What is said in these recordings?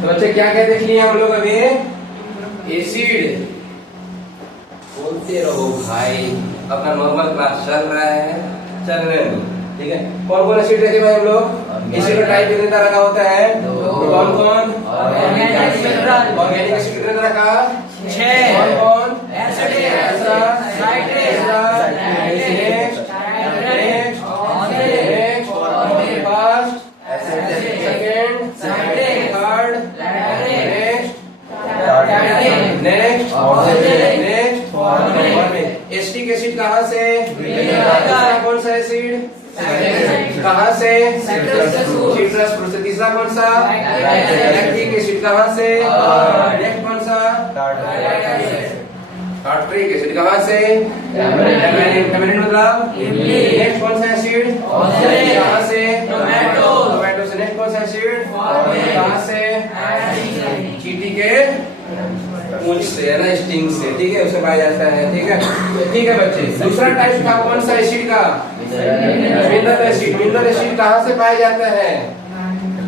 तो बच्चे क्या क्या देख लिए हम लोग अभी? एसिड। बोलते रहो भाई, अपना नॉर्मल क्लास चल रहा है, चलने दो, ठीक है। कौन कौन एसिड देखे भाई हम लोग? एसिड का टाइप कितने तरह का होता है? कौन कौन? ऑर्गेनिक एसिड कितने तरह का? 6। कौन कौन? एसिटिक एसिड कहाँ से? कौन सा एसिड? कहाँ से? सिट्रस फ्रूट से। तीसरा कौन सा? लैक्टिक एसिड कहाँ से? नेक्स्ट कौन सा? टार्ट्रिक एसिड कहाँ से? टैमरिंड मतलब नेक्स्ट कौन सा एसिड? कहाँ से? टोमेटो से। नेक्स्ट कौन सा एसिड? कहाँ से? चींटी के पूंछ से, है ना, स्टिंग से, ठीक है, उससे पाया जाता है, ठीक है। ठीक है बच्चे, दूसरा टाइप था कौन सा एसिड का? Mineral acid. मिनरल एसिड कहाँ से पाया जाता है?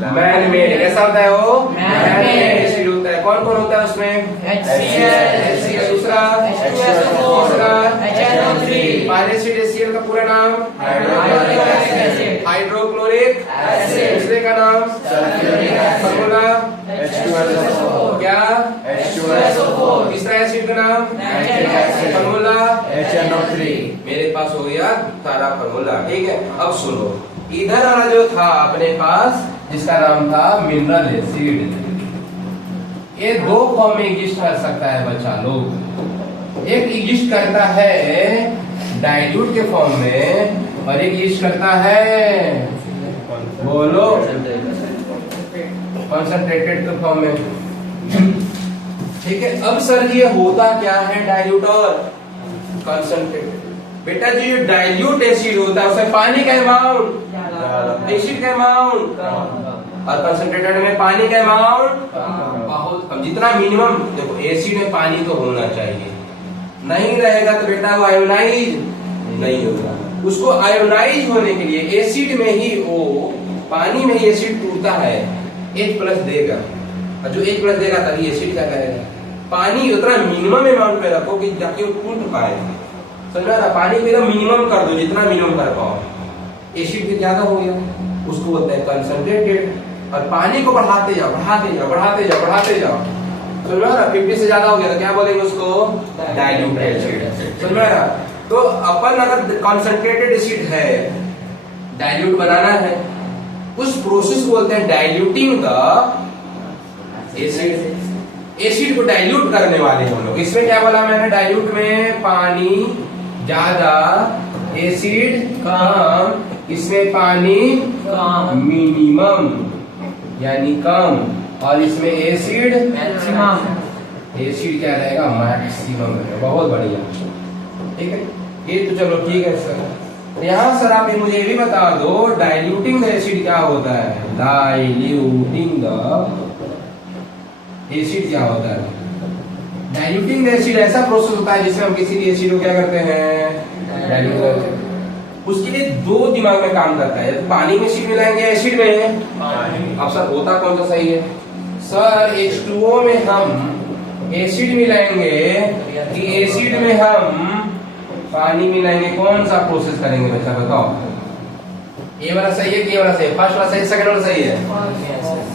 Man made. कैसा होता है वो? मैन मेड एसिड होता है। कौन कौन होता है उसमें? HCl। दूसरा पहले एसिड HCl का पूरा नाम हाइड्रोक्लोरिक एसिड। दूसरे का नाम फॉर्मूला क्या? H2SO4। तीसरा एसिड का नाम फॉर्मूला HNO3। मेरे पास हो गया सारा फॉर्मूला, ठीक है। अब सुनो, इधर वाला जो था अपने पास, जिसका नाम था मिनरल एसिड, ये दो फॉर्म में एग्जिस्ट कर सकता है बच्चा लोग। एक एग्जिस्ट करता है डाइल्यूट के फॉर्म में और एक एग्जिस्ट करता है, बोलो, कंसंट्रेटेड के फॉर्म में, ठीक है। अब सर ये होता क्या है डाइल्यूट और कंसंट्रेटेड? बेटा जी, ये डाइल्यूट एसिड होता है, उसमें पानी का अमाउंट, एसिड का अमाउंट, और कंसंट्रेटेड में पानी का अमाउंट बहुत कम। जितना मिनिमम, देखो एसिड में पानी तो होना चाहिए, नहीं रहेगा तो बेटा वो आयोनाइज नहीं होगा। उसको आयोनाइज होने के लिए एसिड में ही वो, पानी में ही एसिड टूटता है, H+ देगा, और जो H+ देगा तभी एसिड क्या करेगा? पानी उतना मिनिमम अमाउंट पे रखो कि जाके वो टूट पाए, समझा ना? पानी को एकदम मिनिमम कर दो, जितना मिनिमम कर पाओ। एसिड भी ज्यादा हो गया, उसको बोलते हैं कंसंट्रेटेड, और पानी को बढ़ाते जाओ, बढ़ाते जाओ, बढ़ाते जाओ, बढ़ाते जाओ, समझा ना? 50 से ज्यादा हो गया तो क्या बोलेंगे उसको? डाइल्यूट एसिड, समझा ना? तो अपन अगर कंसंट्रेटेड एसिड है, डाइल्यूट बनाना है, उस प्रोसेस को बोलते हैं डाइल्यूटिंग द एसिड। एसिड को डाइल्यूट करने वाले हम लोग। इसमें क्या बोला मैंने? डाइल्यूट में पानी ज्यादा, एसिड कम, इसमें पानी मिनिमम यानी कम, और इसमें एसिड मैक्सिमम। एसिड क्या रहेगा? मैक्सिमम रहेगा। बहुत बढ़िया, ठीक है। ये तो चलो ठीक है सर। यहाँ सर आप मुझे ये भी बता दो, डाइल्यूटिंग द एसिड क्या होता है? डाइल्यूटिंग द एसिड क्या होता है? डाइल्यूटिंग द एसिड ऐसा प्रोसेस होता है जिसमें हम किसी भी एसिड को क्या करते हैं? डाइल्यूट करते हैं। उसके लिए दो दिमाग में काम करता है, पानी में एसिड मिलाएंगे, एसिड में। अब सर होता कौन सा सही है? सर H2O में हम एसिड मिलाएंगे कि एसिड में हम पानी मिलाएंगे? कौन सा प्रोसेस करेंगे बच्चा बताओ? ये वाला सही है कि ये वाला सही है? फर्स्ट वाला सही, सेकंड वाला सही है?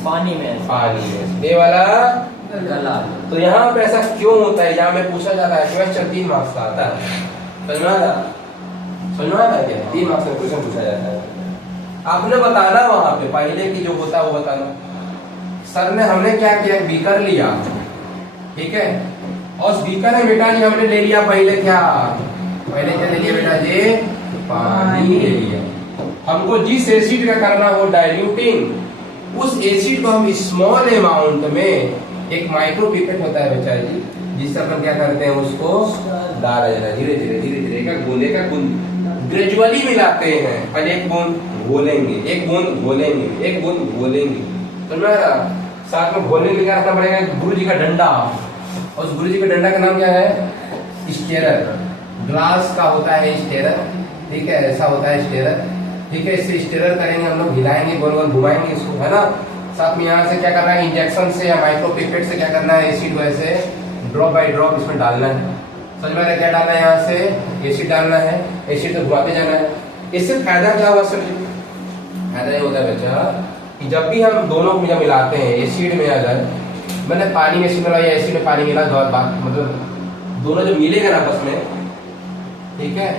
पानी में। ये वाला गलत। तो यहाँ पे ऐसा क्यों होता है? यहाँ में पूछा जाता है, क्वेश्चन 3 मार्क्स का आता है, समझना था क्या? 3 मार्क्स का क्वेश्चन पूछा जाता है, आपने बताना वहां पे पहले की जो होता है वो बताना। सर ने हमने क्या किया? बीकर लिया, ठीक है, और उस बीकर में बेटा जी हमने ले लिया पहले क्या ले लिया बेटा जी? पानी ले लिया। हमको जिस एसिड का करना हो डाइल्यूटिंग, उस एसिड को हम स्मॉल अमाउंट में, एक माइक्रो पिपेट होता है बेटा जी, जिससे अपन क्या करते हैं? उसको डाला जाता है, धीरे धीरे का बूंद ग्रेजुअली मिलाते हैं, और एक बूंद घोलेंगे, एक बूंद घोलेंगे, एक बूंद घोलेंगे, समझ रहा? साथ में घोलने के लिए क्या रखना पड़ेगा? गुरु जी का डंडा, और उस गुरु जी का डंडा का नाम क्या है? स्टेरर। ग्लास का होता है स्टेरर, ठीक है, ऐसा होता है स्टेरर, ठीक है। इससे स्टेरर करेंगे हम लोग, हिलाएंगे, गोल गोल घुमाएंगे इसको, है ना? साथ में यहाँ से क्या करना है, इंजेक्शन से या माइक्रोपिपेट से क्या करना है, एसिड को ऐसे ड्रॉप बाय ड्रॉप इसमें डालना है। समझ में आ रहा है क्या डालना है, यहाँ से एसिड डालना है, एसिड को घुमाते जाना है। इससे फायदा क्या हुआ सर? फायदा ये होता है बच्चा कि जब भी हम दोनों को जब मिलाते हैं, एसिड में अगर मैंने पानी में एसिड मिला या एसिड में पानी मिला, मतलब दोनों जब मिलेगा ना आपस में, ठीक है,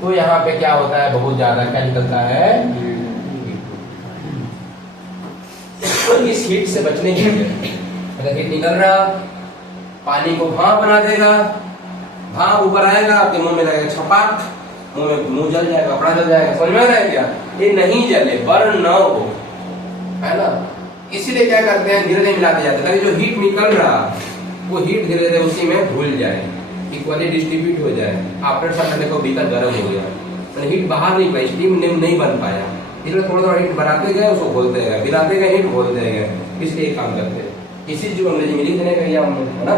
तो यहाँ पे क्या होता है, बहुत ज्यादा क्या निकलता है, तो इस हीट से बचने के लिए अगर हीट निकल रहा, पानी को भाप बना देगा, भाप ऊपर आएगा, आपके मुंह में लगेगा छपाक, मुंह जल जाएगा, कपड़ा जल जाएगा। समझ में आ रहा है क्या? ये नहीं जले, बर्न न हो, है ना। इसीलिए क्या करते हैं, धीरे धीरे मिलाते जाते हैं, जो हीट निकल रहा वो हीट धीरे धीरे उसी में घुल जाए, इक्वली डिस्ट्रीब्यूट हो जाए। आफ्टर सम देखो भीतर गर्म हो गया, तो हीट बाहर नहीं पाई, स्टीम नहीं बन पाया, इसलिए थोड़ा थोड़ा हीट बनाते गए, उसको घोलते गए, मिलाते गए, हीट घोलते गए, इसलिए काम करते हैं। इसी जो अंग्रेजी में लिख देने का हमने, है ना।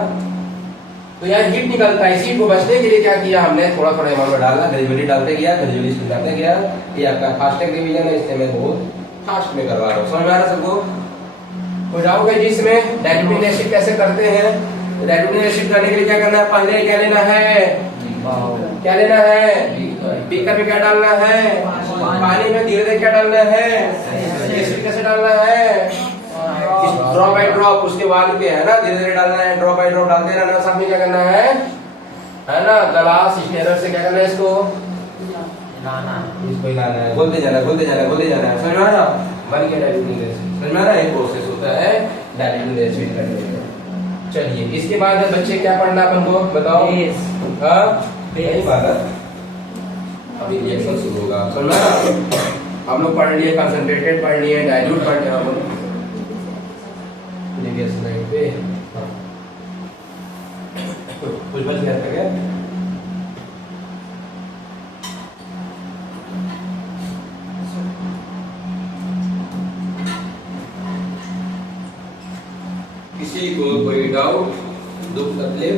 तो यहाँ हीट निकलता है, इसी को बचने के लिए क्या किया हमने, थोड़ा थोड़ा अमाउंट में डाला, ग्रेजुअली डालते गया, ग्रेजुअली इसमें डालते गया। ये आपका फास्टेस्ट डिवीजन है, इससे मैं बहुत फास्ट में करवा रहा हूँ। समझ में आ रहा सबको? हो जाओगे जिसमें डाइल्यूटिंग एसिड कैसे करते हैं। डाइल्यूटिंग एसिड करने के लिए क्या करना है, पहले क्या लेना है, क्या लेना है, बीकर में क्या डालना है, पानी में धीरे धीरे क्या डालना है, एसिड कैसे डालना है, ड्रॉप बाय ड्रॉप, उसके बाद के है ना, धीरे धीरे डालना है, ड्रॉप बाय ड्रॉप डालते रहना। साथ में क्या करना है ना, ग्लास स्टेनर से क्या करना है, इसको हिलाना है, घोलते जाना, घोलते जाना, घोलते जाना है। समझ में आ रहा? बन गया डाइल्यूटिंग एसिड। समझ में आ रहा है? एक प्रोसेस होता है डाइल्यूटिंग एसिड करने का। चलिए, इसके बाद बच्चे क्या पढ़ना अपन को बताओ? यही बात है, अभी रिएक्शन शुरू होगा। समझ में आ रहा? हम लोग पढ़ लिए कंसंट्रेटेड, पढ़ लिए डाइल्यूट, पढ़ लिया अपन प्रीवियस स्लाइड पे। कुछ बच गया था क्या? किसी को कोई डाउट, दुख तकलीफ,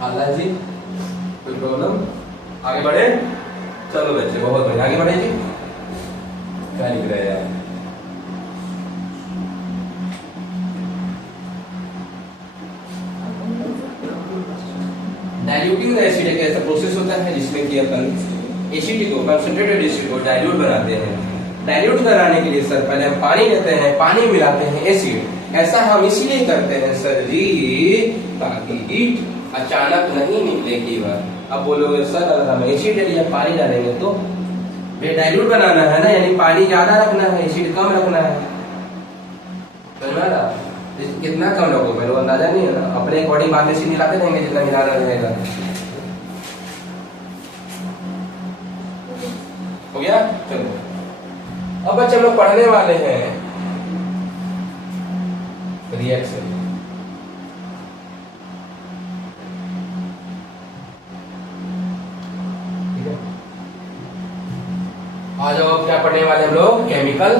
हालाजी, कोई प्रॉब्लम? आगे बढ़े? चलो बच्चे, बहुत बढ़िया, आगे बढ़े जी। क्या लिख रहे हैं यार? डाइल्यूटिंग एसिड एक ऐसा प्रोसेस होता है जिसमें कि अपन एसिड को, कंसंट्रेटेड एसिड को डाइल्यूट बनाते हैं। डाइल्यूट कराने के लिए सर पहले हम पानी लेते हैं, पानी मिलाते हैं एसिड। ऐसा हम इसलिए करते हैं सर जी ताकि हीट अचानक नहीं निकले की बात। अब बोलोगे सर अगर हम एसिड या पानी डालेंगे तो ये डाइल्यूट बनाना है ना, यानी पानी ज्यादा रखना है, एसिड कम रखना है। समझ में आ रहा? कितना कम रखो मेरे को अंदाजा नहीं है ना, अपने अकॉर्डिंग बाद में एसिड मिलाते रहेंगे जितना मिलाना रहेगा। हो गया? चलो अब बच्चे हम लोग पढ़ने वाले हैं रिएक्शन। ठीक है, आ जाओ। अब क्या पढ़ने वाले हम लोग? केमिकल।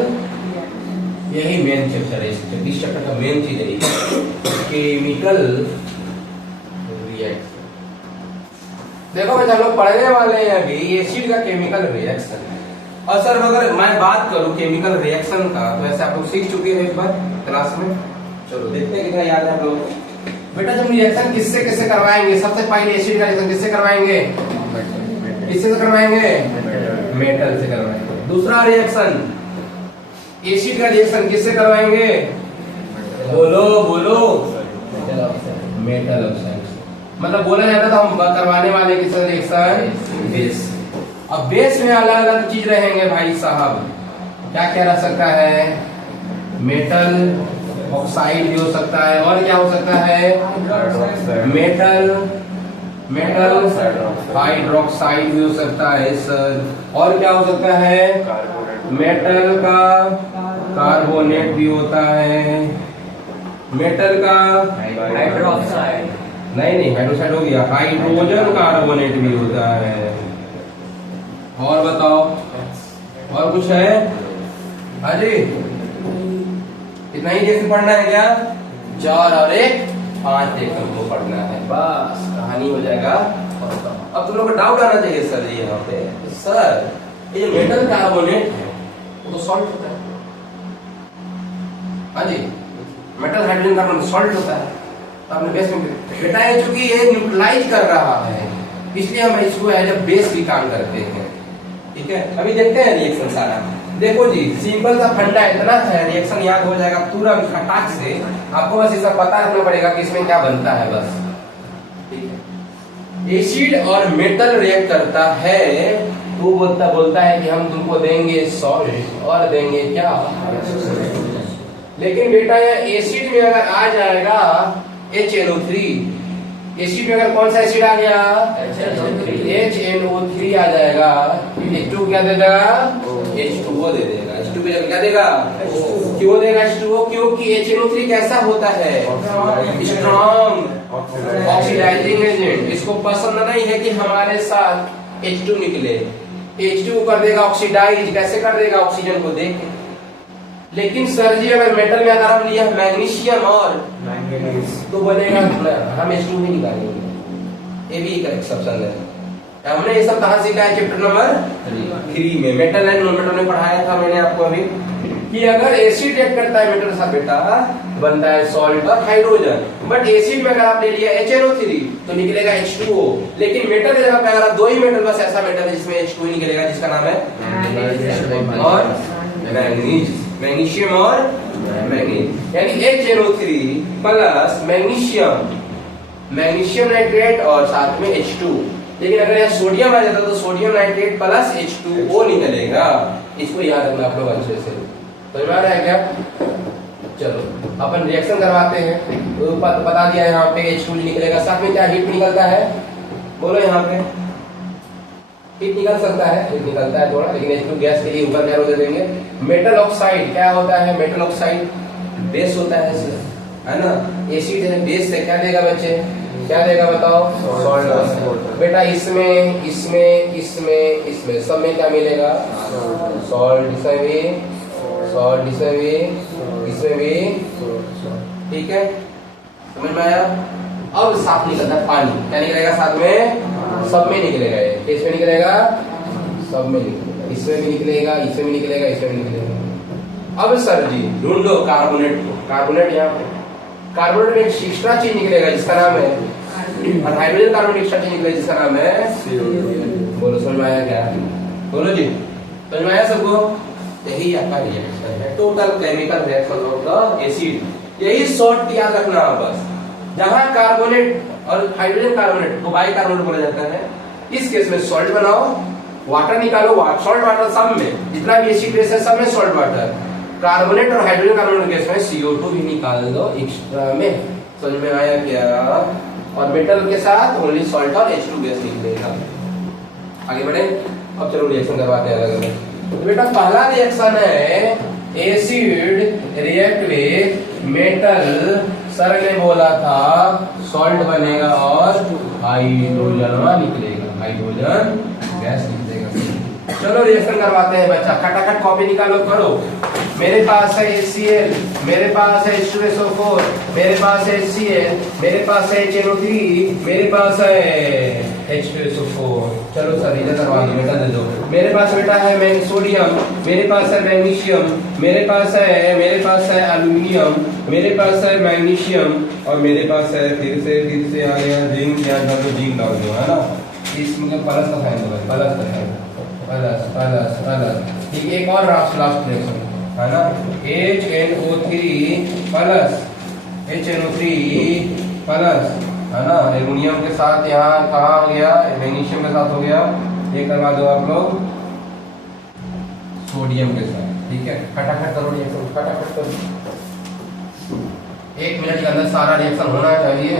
यही मेन चैप्टर है, इस चैप्टर का मेन चीज है केमिकल रिएक्शन। देखो बच्चा, हम लोग पढ़ने वाले हैं अभी एसिड का केमिकल रिएक्शन। और सर अगर मैं बात करूं केमिकल रिएक्शन का, तो ऐसे आप लोग सीख चुके हैं एक बार क्लास में। चलो देखते हैं कितना याद है आप लोग। बेटा जब रिएक्शन किससे किससे करवाएंगे, सबसे पहले एसिड का रिएक्शन किससे करवाएंगे, किससे करवाएंगे, मेटल से करवाएंगे। दूसरा रिएक्शन एसिड का रिएक्शन किससे करवाएंगे, बोलो बोलो, मेटल ऑक्साइड। मतलब बोला जाता था हम करवाने वाले किससे रिएक्शन, बेस। अब बेस में अलग अलग चीज रहेंगे भाई साहब। क्या क्या रह सकता है, मेटल ऑक्साइड भी हो सकता है, और क्या हो सकता है, मेटल हाइड्रोक्साइड भी हो सकता है सर। और क्या हो सकता है, मेटल का कार्बोनेट भी होता है, मेटल का हाइड्रोक्साइड, नहीं हाइड्रोक्साइड हो गया, हाइड्रोजन कार्बोनेट भी होता है। और बताओ और कुछ है? अरे इतना ही जैसे पढ़ना है क्या? 4 और 1 5 एक हमको पढ़ना है, बस कहानी हो जाएगा। अब तुम लोग को डाउट आना चाहिए सर जी यहाँ पे, सर ये मेटल कार्बोनेट है वो तो सॉल्ट होता है, हाँ जी, मेटल हाइड्रोजन कार्बन सॉल्ट होता है, तो आपने बेस में बेटा है, चूंकि ये न्यूट्रलाइज कर रहा है इसलिए हम इसको एज अ बेस भी काम करते हैं। ठीक है, अभी देखते हैं रिएक्शन सारा। देखो जी, सिंपल सा फंडा इतना है, रिएक्शन याद हो जाएगा पूरा फटाक से। आपको बस इसका पता रखना पड़ेगा कि इसमें क्या बनता है बस। ठीक है, एसिड और मेटल रिएक्ट करता है तो बोलता है कि हम तुमको देंगे सॉल्ट और देंगे क्या, लेकिन बेटा ये एसिड में अगर आ जाएगा HNO3, एसिड में अगर कौन सा एसिड आ गया HNO3 आ जाएगा, H2 क्या दे देगा, H2O दे देगा। H2 की जगह क्या देगा, क्यों देगा H2O, क्योंकि HNO3 कैसा होता है, स्ट्रॉन्ग ऑक्सीडाइजिंग एजेंट। इसको पसंद नहीं है कि हमारे साथ H2 निकले, H2 कर देगा ऑक्सीडाइज, कैसे कर देगा, ऑक्सीजन को देके। लेकिन सर जी अगर मेटल में अगर हम लिया मैग्नीशियम और मैंगनीज तो बनेगा हम H2 ही निकालेंगे, ये भी एक एक्सेप्शन है। हमने ये सब कहां सीखा है, चैप्टर नंबर 3 में मेटल एंड नॉन मेटल में पढ़ाया था मैंने आपको अभी, कि अगर एसिड रिएक्ट करता है मेटल साथ बेटा बनता है सॉल्ट और हाइड्रोजन। बट एसिड में अगर आप ले लिया HNO3 तो निकलेगा H2O, लेकिन मेटल की जगह पे अगर दो ही मेटल बस ऐसा मेटल है जिसमें H2 ही निकलेगा, जिसका नाम है और मैंगनीज, मैग्नीशियम और मैंगनीज, यानी HNO3 प्लस मैग्नीशियम नाइट्रेट और साथ में H2। लेकिन अगर यहाँ सोडियम आ जाता तो सोडियम नाइट्रेट प्लस H2O निकलेगा। इसको याद रखना आप लोग अच्छे से, तो आ रहा है क्या। चलो अपन रिएक्शन करवाते हैं, तो बता दिया यहाँ पे H2 निकलेगा, साथ में क्या हीट निकलता है, बोलो यहाँ पे हीट निकल सकता है, हीट निकलता है थोड़ा, लेकिन H2 गैस के लिए ऊपर एरो दे देंगे। मेटल ऑक्साइड क्या होता है, मेटल ऑक्साइड बेस होता है ना, एसिड है बेस से क्या देगा बच्चे, क्या देगा बताओ, सॉल्ट। बेटा इसमें इसमें इसमें इसमें सब में क्या मिलेगा, सॉल्ट, इसमें भी सॉल्ट, इसमें भी इसमें भी। ठीक है, समझ में आया। अब साथ निकलता है पानी, क्या निकलेगा साथ में, सब में निकलेगा, ये इसमें निकलेगा, सब में निकलेगा, इसमें भी निकलेगा, इसमें भी निकलेगा, इसमें भी निकलेगा। अब सर जी ढूंढो कार्बोनेट को, कार्बोनेट यहाँ पे कार्बोनेट में एक्स्ट्रा चीज निकलेगा जिसका नाम है, और हाइड्रोजन कार्बोनेट एक्स्ट्रा चीज निकलेगा जिसका नाम है, बोलो समझ में आया क्या, बोलो जी समझ में आया सबको। यही आपका रिएक्शन है, total chemical reaction of the acid. यही शॉर्ट याद रखना बस, जहां कार्बोनेट और हाइड्रोजन कार्बोनेट को बाई कार्बोनेट बोला जाता है, इस केस में सॉल्ट बनाओ, वाटर निकालो, सॉल्ट वाटर सब में जितना भी एसिड बेस है सब में सॉल्ट वाटर, कार्बोनेट और हाइड्रोजन कार्बोनेट केस में CO2 भी निकाल दो एक्स्ट्रा में। समझ में आया क्या। और मेटल के साथ ओनली सॉल्ट और H2 गैस निकलेगा। आगे बढ़े, अब चलो रिएक्शन करवाते हैं अलग अलग। तो बेटा पहला रिएक्शन है acid react with metal, sir ने बोला था सॉल्ट बनेगा और हाइड्रोजन निकलेगा, हाइड्रोजन गैस निकलेगा। चलो रिएक्शन करवाते हैं बच्चा, खटाखट कॉपी निकालो करो। मेरे पास है HCl, मेरे पास है H2SO4, मेरे पास है HCl, मेरे पास है HNO3, मेरे पास है H2SO4। चलो सर इधर करवा दो, बेटा दे दो। मेरे पास बेटा है सोडियम, मेरे पास है मैग्नीशियम, मेरे पास है एल्यूमिनियम, मेरे पास है मैग्नीशियम, और मेरे पास है फिर से आ गया जिंक, या तो जिंक डाल दो, है ना। इसमें प्लस का साइन होगा, प्लस का साइन, प्लस प्लस प्लस। ठीक, एक और लास्ट रिएक्शन है ना, HNO3 प्लस है ना, एल्युमिनियम के साथ यहाँ कहाँ हो गया, मैग्नीशियम के साथ हो गया। ये करवा दो आप लोग सोडियम के साथ। ठीक है, फटाफट करो रिएक्शन, फटाफट करो, 1 मिनट के अंदर सारा रिएक्शन होना चाहिए।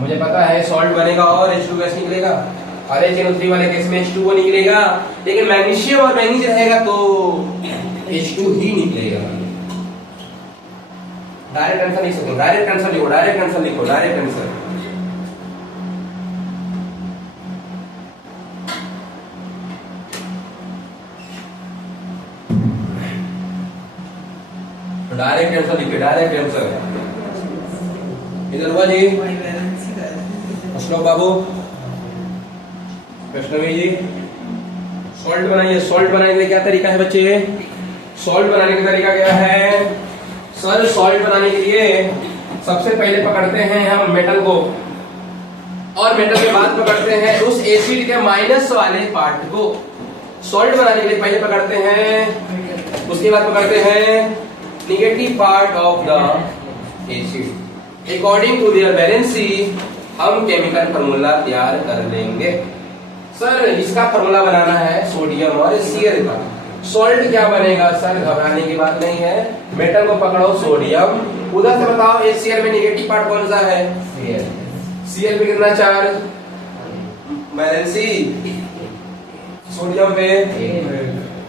मुझे पता है सॉल्ट बनेगा और H2 गैस निकलेगा, और HNO3 वाले केस में H2O निकलेगा, लेकिन मैग्नीशियम और मैग्नीज रहेगा तो H2 ही निकलेगा। डायरेक्ट आंसर नहीं सकते, डायरेक्ट आंसर लिखो, डायरेक्ट आंसर लिखो, डायरेक्ट आंसर। डायरेक्ट आंसर लिखिए, डायरेक्ट आंसर। इधर हुआ जी अशोक बाबू, वैष्णवी जी, सॉल्ट बनाइए। सॉल्ट बनाने का क्या तरीका है बच्चे, सॉल्ट बनाने का तरीका क्या है, सर सॉल्ट बनाने के लिए सबसे पहले पकड़ते हैं हम मेटल को, और मेटल के बाद पकड़ते हैं उस एसिड के माइनस वाले पार्ट को। सॉल्ट बनाने के लिए पहले पकड़ते हैं, उसके बाद पकड़ते हैं negative part of the acid. According to their valency हम केमिकल फार्मूला तैयार कर लेंगे। सर इसका फार्मूला बनाना है सोडियम और Cl का। सॉल्ट क्या बनेगा सर, घबराने की बात नहीं है। मेटल को पकड़ो सोडियम, उधर से बताओ HCl में निगेटिव पार्ट कौन सा है, Cl पे कितना चार्ज, वैलेंसी सोडियम पे।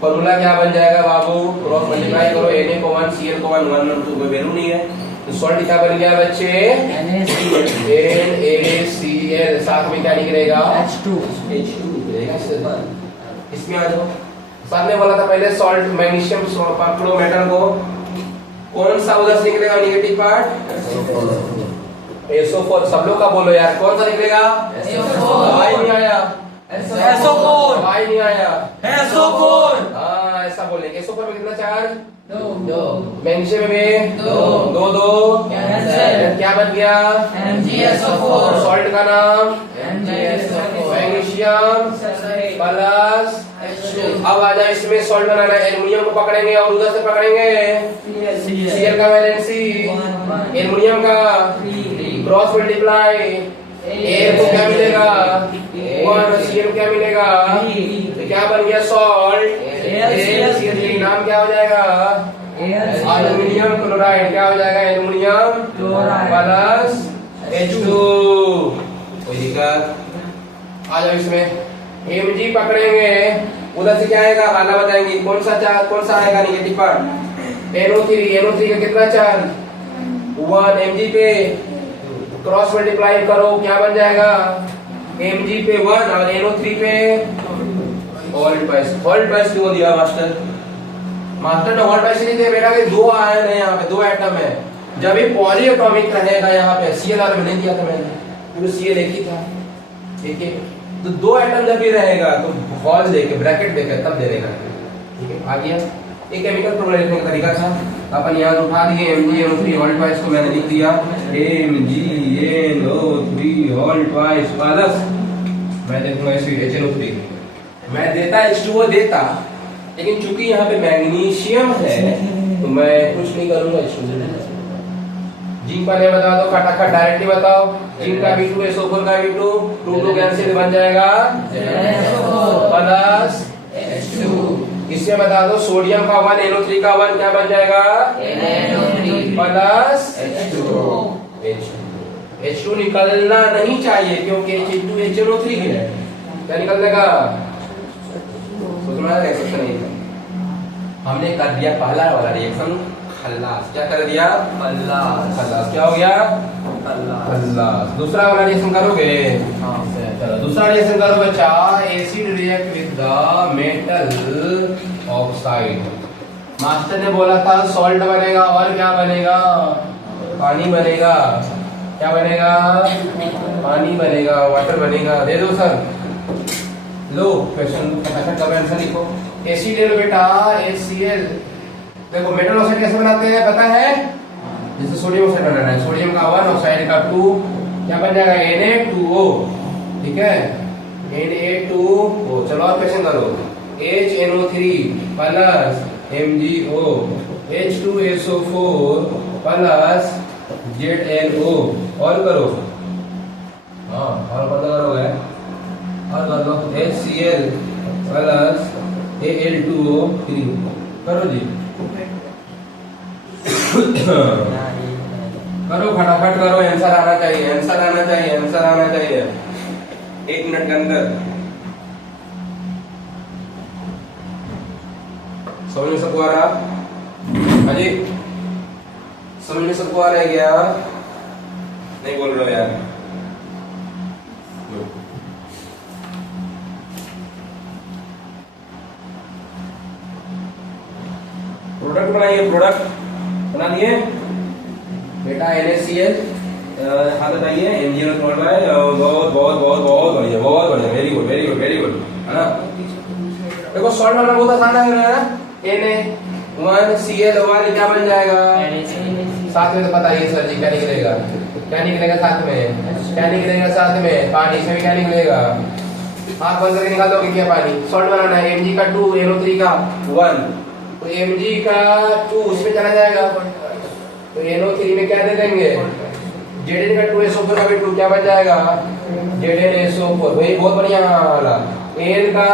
फॉर्मूला क्या बन जाएगा बाबू, क्रॉस मल्टीप्लाई करो, Na को 1 Cl को 1 1 2 कोई वैल्यू नहीं है, तो सॉल्ट क्या बन गया बच्चे, NaCl, साथ में क्या निकलेगा, H2 निकलेगा। इसमें आ जाओ, साथ में बोला था पहले सॉल्ट मैग्नीशियम पकड़ो मेटल को, कौन सा उधर से निकलेगा निगेटिव पार्ट, SO4। सब लोग का बोलो यार, कौन सा निकलेगा, SO4 नहीं आया, SO4 नहीं आया, SO4। हाँ ऐसा बोलेंगे। SO4 में कितना चार्ज, 2, मैग्नीशियम में 2 क्या बन गया, MgSO4। सॉल्ट का नाम मैग्नीशियम प्लस H2। अब आ जाए इसमें सॉल्ट बनाना है, एल्युमिनियम को पकड़ेंगे और उधर से पकड़ेंगे Cl का वैलेंसी, एल्युमिनियम का क्रॉस मल्टीप्लाई, एयर को क्या मिलेगा 1, Cl क्या मिलेगा, तो क्या बन गया सॉल्ट, Cl नाम क्या हो जाएगा, एल्युमिनियम क्लोराइड, क्या हो जाएगा एल्युमिनियम प्लस H2। कोई दिक्कत, आ जाओ इसमें Mg पकड़ेंगे, उधर से क्या आएगा वाला बताएंगे, कौन सा आएगा निगेटिव पार्ट, NO3 का कितना चार्ज 1, Mg पे क्रॉस मल्टीप्लाई करो क्या बन जाएगा, Mg पे 1 और NO3 पे होल्ड पाइस क्यों दिया मास्टर, मास्टर ने होल्ड पाइस नहीं दिया बेटा, कि 2 आयन है यहाँ पे, 2 एटम है, जब ये पॉलीएटॉमिक रहेगा यहाँ पे, Cl में नहीं दिया था मैंने, क्योंकि Cl एक ही था, ठीक है, तो 2 एटम जब भी रहेगा तो हॉल देके ब्रैकेट देकर तब दे देगा, ठीक है। आ गया, एक केमिकल फॉर्मूला लिखने का तरीका था, अपन यहाँ उठा दिए MgNO3 होल्ड पाइस को मैंने लिख दिया MgNO3 होल्ड पाइस प्लस, मैं देखूंगा एसिड HNO3, मैं देता H2O देता, लेकिन चूंकि यहाँ पे मैग्नीशियम है तो मैं कुछ नहीं करूंगा, H2O। जिंक का बता दो, खटाखट डायरेक्टली बताओ, जिंक का V2 SO4 का V2 2 कैंसिल बन जाएगा प्लस H2। इसमें बता दो सोडियम का 1 NO3 का 1 क्या बन जाएगा प्लस H2 निकलना नहीं चाहिए क्योंकि H2 HNO3 है, क्या निकलने का सोचना रिएक्शन नहीं था, हमने कर दिया पहला वाला रिएक्शन खल्लास, क्या कर दिया खल्लास, क्या हो गया खल्लास। दूसरा वाला रिएक्शन करोगे, चलो दूसरा रिएक्शन करो बच्चा, acid react with the metal oxide. Master ने बोला था सॉल्ट बनेगा और क्या बनेगा, पानी बनेगा, क्या बनेगा पानी बनेगा, वाटर बनेगा, दे दो सर, लो क्वेश्चन फटाफट का आंसर लिखो। एसिड ले लो बेटा HCl, देखो मेटल ऑक्साइड कैसे बनाते हैं पता है, जैसे सोडियम ऑक्साइड बनाना है, सोडियम का 1 ऑक्साइड का 2 क्या बन जाएगा Na2O, ठीक है Na2O। चलो और क्वेश्चन करो, HNO3 plus MgO H2SO4 plus ZnO, और करो, हाँ और पता करोगे, और कर लो HCl प्लस Al2O3, करो जी करो फटाफट करो, आंसर आना चाहिए, आंसर आना चाहिए, आंसर आना चाहिए 1 मिनट के अंदर। समझ में सबको आ रहा, अजी समझ में सबको आ रहा है क्या, नहीं बोल रहे हो यार, प्रोडक्ट बनाइए, प्रोडक्ट बना दिए बेटा NaCl, हाथ बताइए MgNO छोड़ रहा है, बहुत बहुत बहुत बहुत बढ़िया, बहुत बढ़िया, very good very good very good, है ना। देखो सॉल्ट बनाना बहुत आसान है ना, Na1 Cl1 क्या बन जाएगा साथ में तो पता ही है सर जी क्या निकलेगा, क्या निकलेगा साथ में, क्या निकलेगा साथ में पानी, इसमें क्या निकलेगा, आप बंद करके निकाल दोगे क्या पानी। सॉल्ट बनाना है Mg का 2 NO3 का 1, तो Mg का 2 उसमें चला जाएगा, तो NO3 में क्या दे देंगे Zn का 2SO4 का भी 2 क्या बन जाएगा ZnSO4, भाई बहुत बढ़िया वाला। N का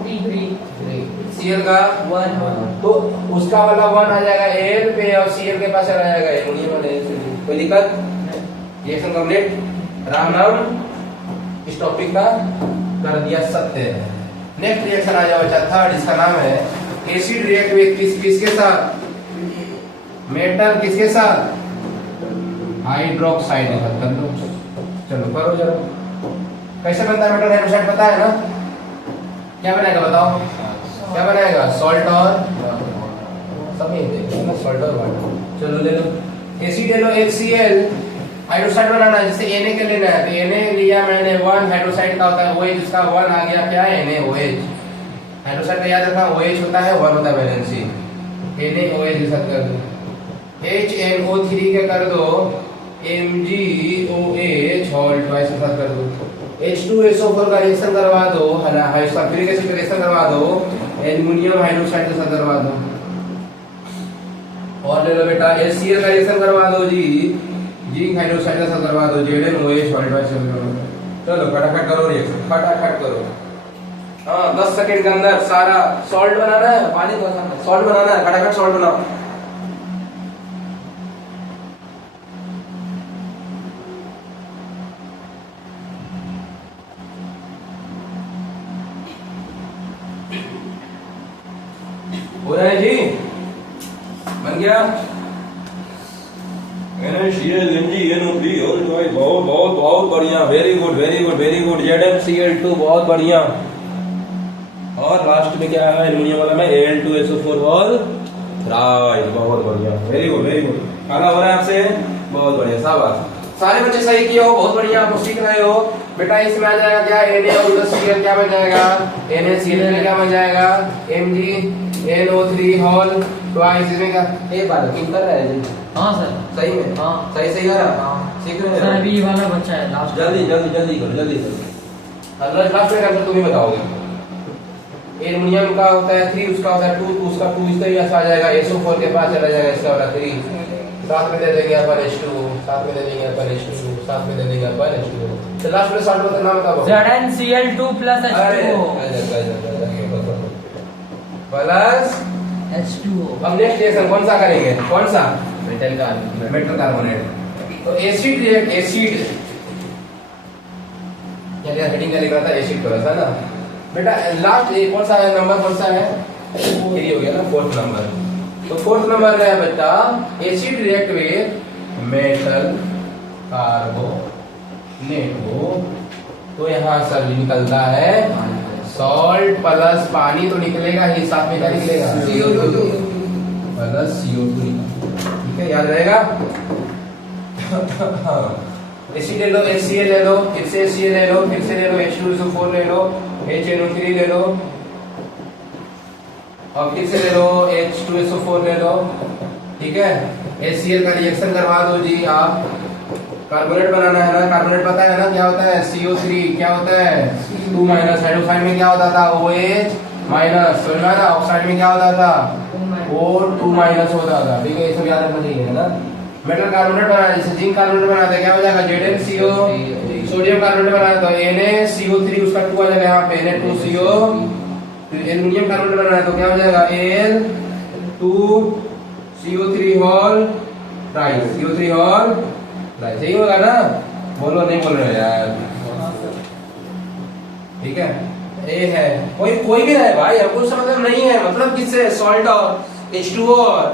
3 Cl का 1, तो उसका वाला 1 आ जाएगा L पे और Cl के पास चला जाएगा एमोनियम वाले, कोई दिक्कत। रिएक्शन कंप्लीट, राम नाम इस टॉपिक का कर दिया सत्य। नेक्स्ट रिएक्शन आ जाओ बच्चा थर्ड, इसका नाम है एसिड रिएक्ट विद किसके साथ, मेटल किसके साथ, हाइड्रोक्साइड के साथ। कर दो, चलो करो जरा। कैसे बनता है मेटल हाइड्रोक्साइड पता है ना, क्या बनाएगा बताओ, क्या बनाएगा सॉल्ट और सब यही देखो ना, सॉल्ट और वाटर। चलो ले लो, एसिड ले लो HCl, हाइड्रोक्साइड बनाना है, जैसे Na के लेना है तो Na लिया मैंने 1, हाइड्रोक्साइड का होता है OH, जिसका 1 आ गया क्या है NaOH, हाइड्रोक्साइड का याद रखना OH होता है 1 होता है वैलेंसी, NaOH के साथ कर दो, HNO3 के कर दो MgOH होल्ड ट्वाइस के साथ कर दो, H2SO4 का रिएक्शन करवा दो, सल्फ्यूरिक एसिड का रिएक्शन करवा दो, एल्युमिनियम हाइड्रोक्साइड के साथ करवा दो, और ले लो बेटा HCl का रिएक्शन करवा दो जी, जिंक हाइड्रोक्साइड के साथ करवा दो, ZnOH होल्ड ट्वाइस से करवा दो। चलो फटाफट करो रिएक्शन, फटाफट करो। हाँ 10 सेकंड के अंदर सारा सॉल्ट बनाना है, पानी तो सॉल्ट बनाना है, फटाफट सॉल्ट बनाओ। हो रहा है जी, बन गया NaCl NgNO3 बहुत बहुत बहुत बढ़िया, very good very good very good, ZnCl2 बहुत बढ़िया, और लास्ट में क्या है एल्युमिनियम वाला में Al2SO4 और राइट, बहुत बढ़िया, वेरी गुड वेरी गुड। खाना हो रहा है आपसे, बहुत बढ़िया, शाबाश। सारे बच्चे सही किए हो, बहुत बढ़िया, आप सीख रहे हो बेटा। इसमें आ जाएगा क्या Na और Cl क्या बन जाएगा, NaCl में क्या बन जाएगा MgNO3 होल ट्वाइस, इसमें क्या एक बार क्यों कर रहा है जी। हाँ सर, सही में, हाँ सही सही कर रहा, हाँ सीख रहे सर, हैं अभी वाला बच्चा है लास्ट, जल्दी जल्दी जल्दी करो जल्दी करो। अगला लास्ट में आंसर तुम ही बताओगे। एल्युमिनियम का होता है 3, उसका होता है 2, उसका 2 इस तरीके से आ जाएगा, SO4 के पास चला जाएगा, इसका वाला 3, साथ में दे देंगे अपन H2, साथ में दे देंगे अपन H2, साथ में दे देंगे अपन H2। तो लास्ट में सॉल्ट का नाम बताओ, ZnCl2 plus H2O plus H2O। अब नेक्स्ट रिएक्शन कौन सा करेंगे, कौन सा, मेटल कार्बोनेट, मेटल कार्बोनेट। तो एसिड रिएक्ट, एसिड क्या हेडिंग का लिख रहा था, एसिड थोड़ा सा ना बेटा। लास्ट कौन सा है नंबर, कौन सा है, 3 हो गया ना, 4th नंबर। तो 4th नंबर है बेटा acid react with metal carbonate हो, तो यहाँ सर निकलता है सॉल्ट प्लस पानी, तो निकलेगा ही, साथ में क्या निकलेगा CO2 प्लस CO2, ठीक है, याद रहेगा। एसिड ले लो, HCl ले लो, फिर से HCl ले लो, फिर से ले लो H2SO4 ले लो, HNO3 ले लो, और फिर से ले लो H2SO4 ले लो, ठीक है। HCl का रिएक्शन करवा दो जी आप, कार्बोनेट बनाना है ना, कार्बोनेट पता है ना क्या होता है, CO3 क्या होता है 2 माइनस, हाइड्रोक्साइड में क्या होता था OH माइनस, समझ में आया, ऑक्साइड में क्या होता था O2 माइनस होता था, ठीक है, ये सब याद रखना चाहिए ना। मेटल कार्बोनेट बनाना, जैसे जिंक कार्बोनेट बनाते हैं क्या हो जाएगा ZnCO, सोडियम कार्बोनेट बनाना तो NaCO3 उसका 2 आ जाएगा यहाँ पे Na2CO, फिर एल्युमिनियम कार्बोनेट बनाना तो क्या हो जाएगा Al2CO3 whole twice, CO3 whole twice, यही होगा ना, बोलो नहीं बोल रहे यार, ठीक है। ये है, कोई भी रहे भाई, हमको उसका मतलब नहीं है, मतलब किससे, सॉल्ट और H2O और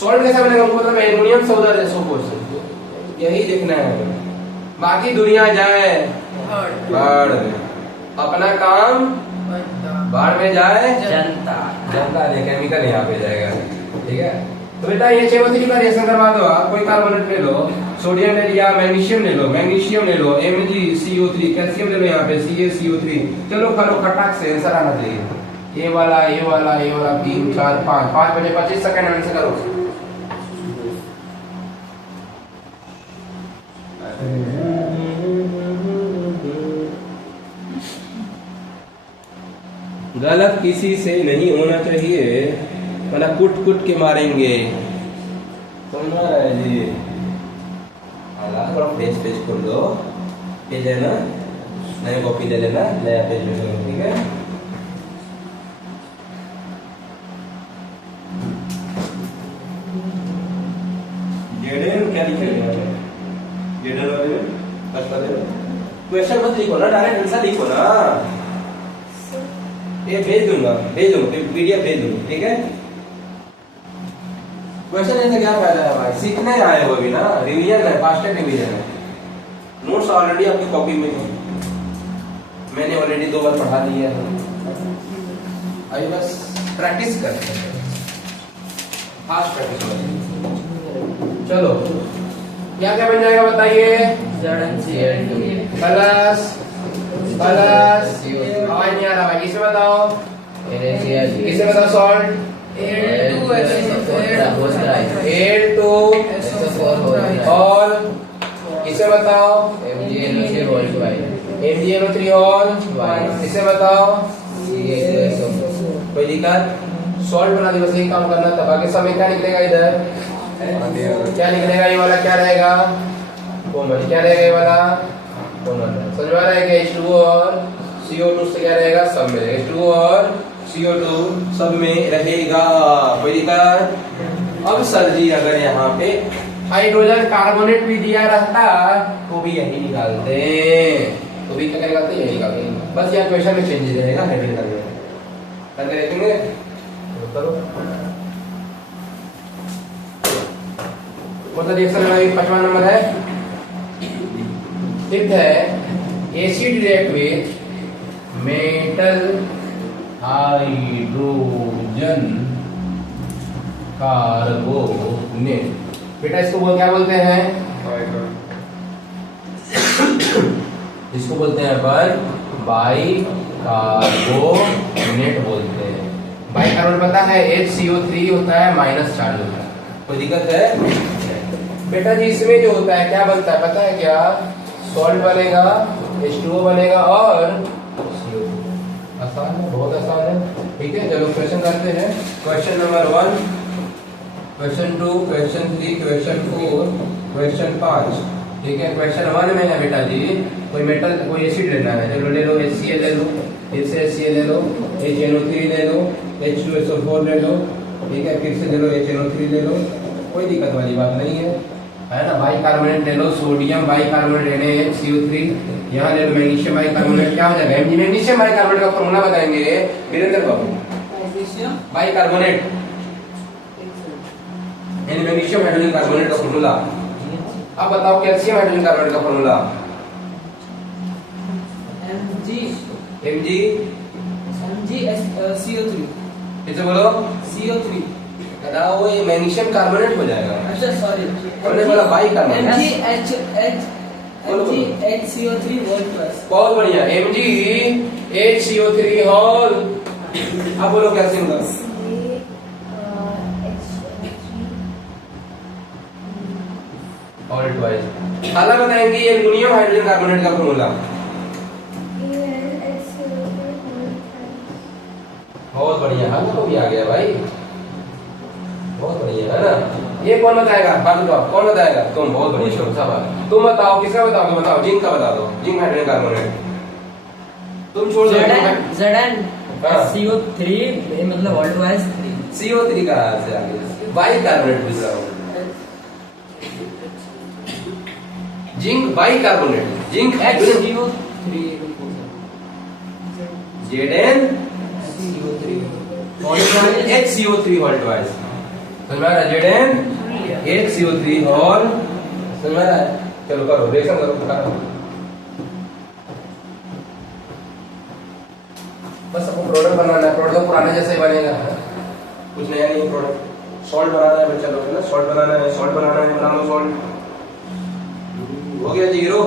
सॉल्ट कैसा बनेगा, मतलब एल्युमिनियम से उधर SO4 से, यही देखना है। बाकी दुनिया जाए बाढ़ में, अपना काम बाढ़ में जाए जनता, जनता ने केमिकल यहाँ पे जाएगा, ठीक है। तो बेटा ये HNO3 का रिएक्शन करवा दो आप, कोई कार्बोनेट ले लो, सोडियम ले लिया, मैग्नीशियम ले लो, मैग्नीशियम ले लो, MgCO3, कैल्शियम ले लो यहाँ पे CaCO3, चलो करो खटाक से आंसर आना चाहिए, ये वाला 3 4 5 बजे 25 सेकंड आंसर करो। गलत किसी से नहीं होना चाहिए, वरना कुट कुट के मारेंगे। समझ में आ रहा है जी? थोड़ा पेज पेज खोल दो, पेज है ना, नया कॉपी ले लेना, नया पेज में करो, ठीक है? जेडन क्या लिखे हुए हैं? जेडन वाले में फर्स्ट वाले में क्वेश्चन मत लिखो ना, डायरेक्ट आंसर लिखो ना। ये भेज दूंगा पीडीएफ भेज दूंगा, ठीक है? क्वेश्चन ऐसे क्या फायदा है भाई, सीखने आए हो अभी ना, रिवीजन है, फास्ट रिवीजन है। नोट्स ऑलरेडी आपकी कॉपी में है, मैंने ऑलरेडी 2 बार पढ़ा दिया है, अभी बस प्रैक्टिस करते हैं, फास्ट प्रैक्टिस। चलो क्या क्या बन जाएगा बताइए? ZnCl2 प्लस आवाज नहीं आ रहा भाई, किसे बताओ? किसे बताओ? सॉल्ट Al2 और किसे बताओ? MgNO3 और किसे बताओ? कोई दिक्कत? सॉल्ट बना दी, बस यही काम करना था, बाकी सब क्या निकलेगा इधर? क्या निकलेगा? ये वाला क्या रहेगा? कोमल। क्या रहेगा ये वाला? कोमल। समझ में आ रहा है कि H2O और CO2 से क्या रहेगा? सब में रहेगा, H2O और CO2 सब में रहेगा। कोई दिक्कत? अब सर जी अगर यहाँ पे हाइड्रोजन कार्बोनेट भी दिया रहता तो भी यही निकालते, तो भी क्या निकालते? यही निकालते। बस यहाँ क्वेश्चन में चेंज रहेगा, हाइड्रोजन कार्बोनेट करके देखेंगे। करो मतलब रिएक्शन में 5वां नंबर है, फिफ्थ है acid react with metal hydrogen carbonate. बेटा इसको क्या बोलते हैं? इसको बोलते हैं अपन बाइकार्बोनेट बोलते हैं। बाइकार्बोनेट पता है HCO3 होता है, माइनस चार्ज होता है। कोई दिक्कत है? बेटा जी इसमें जो होता है क्या बनता है पता है क्या? सॉल्ट बनेगा, H2O बनेगा और CO2। आसान है, बहुत आसान है, ठीक है? चलो क्वेश्चन करते हैं। Question number 1, question 2, question 3, question 4, question 5, ठीक है? क्वेश्चन 1 में है बेटा जी, कोई मेटल कोई एसिड लेना है, चलो ले लो, HCl ले लो, फिर से HCl ले लो, HNO3 ले लो, H2SO4 ले लो, ठीक है? फिर से ले लो, HNO3 ले लो, कोई दिक्कत वाली बात नहीं है ना? बाइकार्बोनेट ले लो, सोडियम बाइकार्बोनेट ले लो, CO3 यहाँ ले लो, मैग्नीशियम बाइकार्बोनेट क्या हो जाएगा? मैग्नीशियम बाइकार्बोनेट का फॉर्मूला बताएंगे वीरेंद्र बाबू। बाइकार्बोनेट यानी मैग्नीशियम हाइड्रोजन कार्बोनेट का फॉर्मूला। अब बताओ कैल्शियम हाइड्रोजन कार्बोनेट का फॉर्मूला? CO3। इसे बोलो CO3। बताओ, ये मैग्नीशियम कार्बोनेट हो जाएगा। अच्छा सॉरी, हमने बोला बाइकार्बोनेट। MgHCO3 whole plus. बहुत बढ़िया, MgHCO3 होल। अब बोलो कैल्शियम का? All twice. खाला बताएंगे ये एल्युमिनियम हाइड्रोजन कार्बोनेट का फॉर्मूला। बहुत बढ़िया, हाँ तो भी आ गया भाई, बहुत बढ़िया है ना? ये कौन बताएगा? बात बताओ, कौन बताएगा? तुम। बहुत बढ़िया, शाबाश। तुम बताओ, किसका बताओ? तुम बताओ, जिंक का बता दो, जिंक हाइड्रोजन कार्बोनेट। तुम छोड़ दो। ZnCO3 मतलब वर्ल्ड वाइज 3। CO3 का से आगे बाइकार्बोनेट पूछ रहा हूँ। Zinc bicarbonate, zinc HCO3 HCO3 whole twice. समझ में आ रहा है? ZnHCO3 whole. समझ में आ रहा है? चलो करो, रिएक्शन करो, करो। बस आपको प्रोडक्ट बनाना है, प्रोडक्ट पुराने जैसे ही बनेगा, कुछ नया नहीं। प्रोडक्ट सॉल्ट बनाना है बच्चा लोग, है ना? सॉल्ट बनाना है, सॉल्ट बनाना है, बना लो सॉल्ट। हो गया जी, हीरो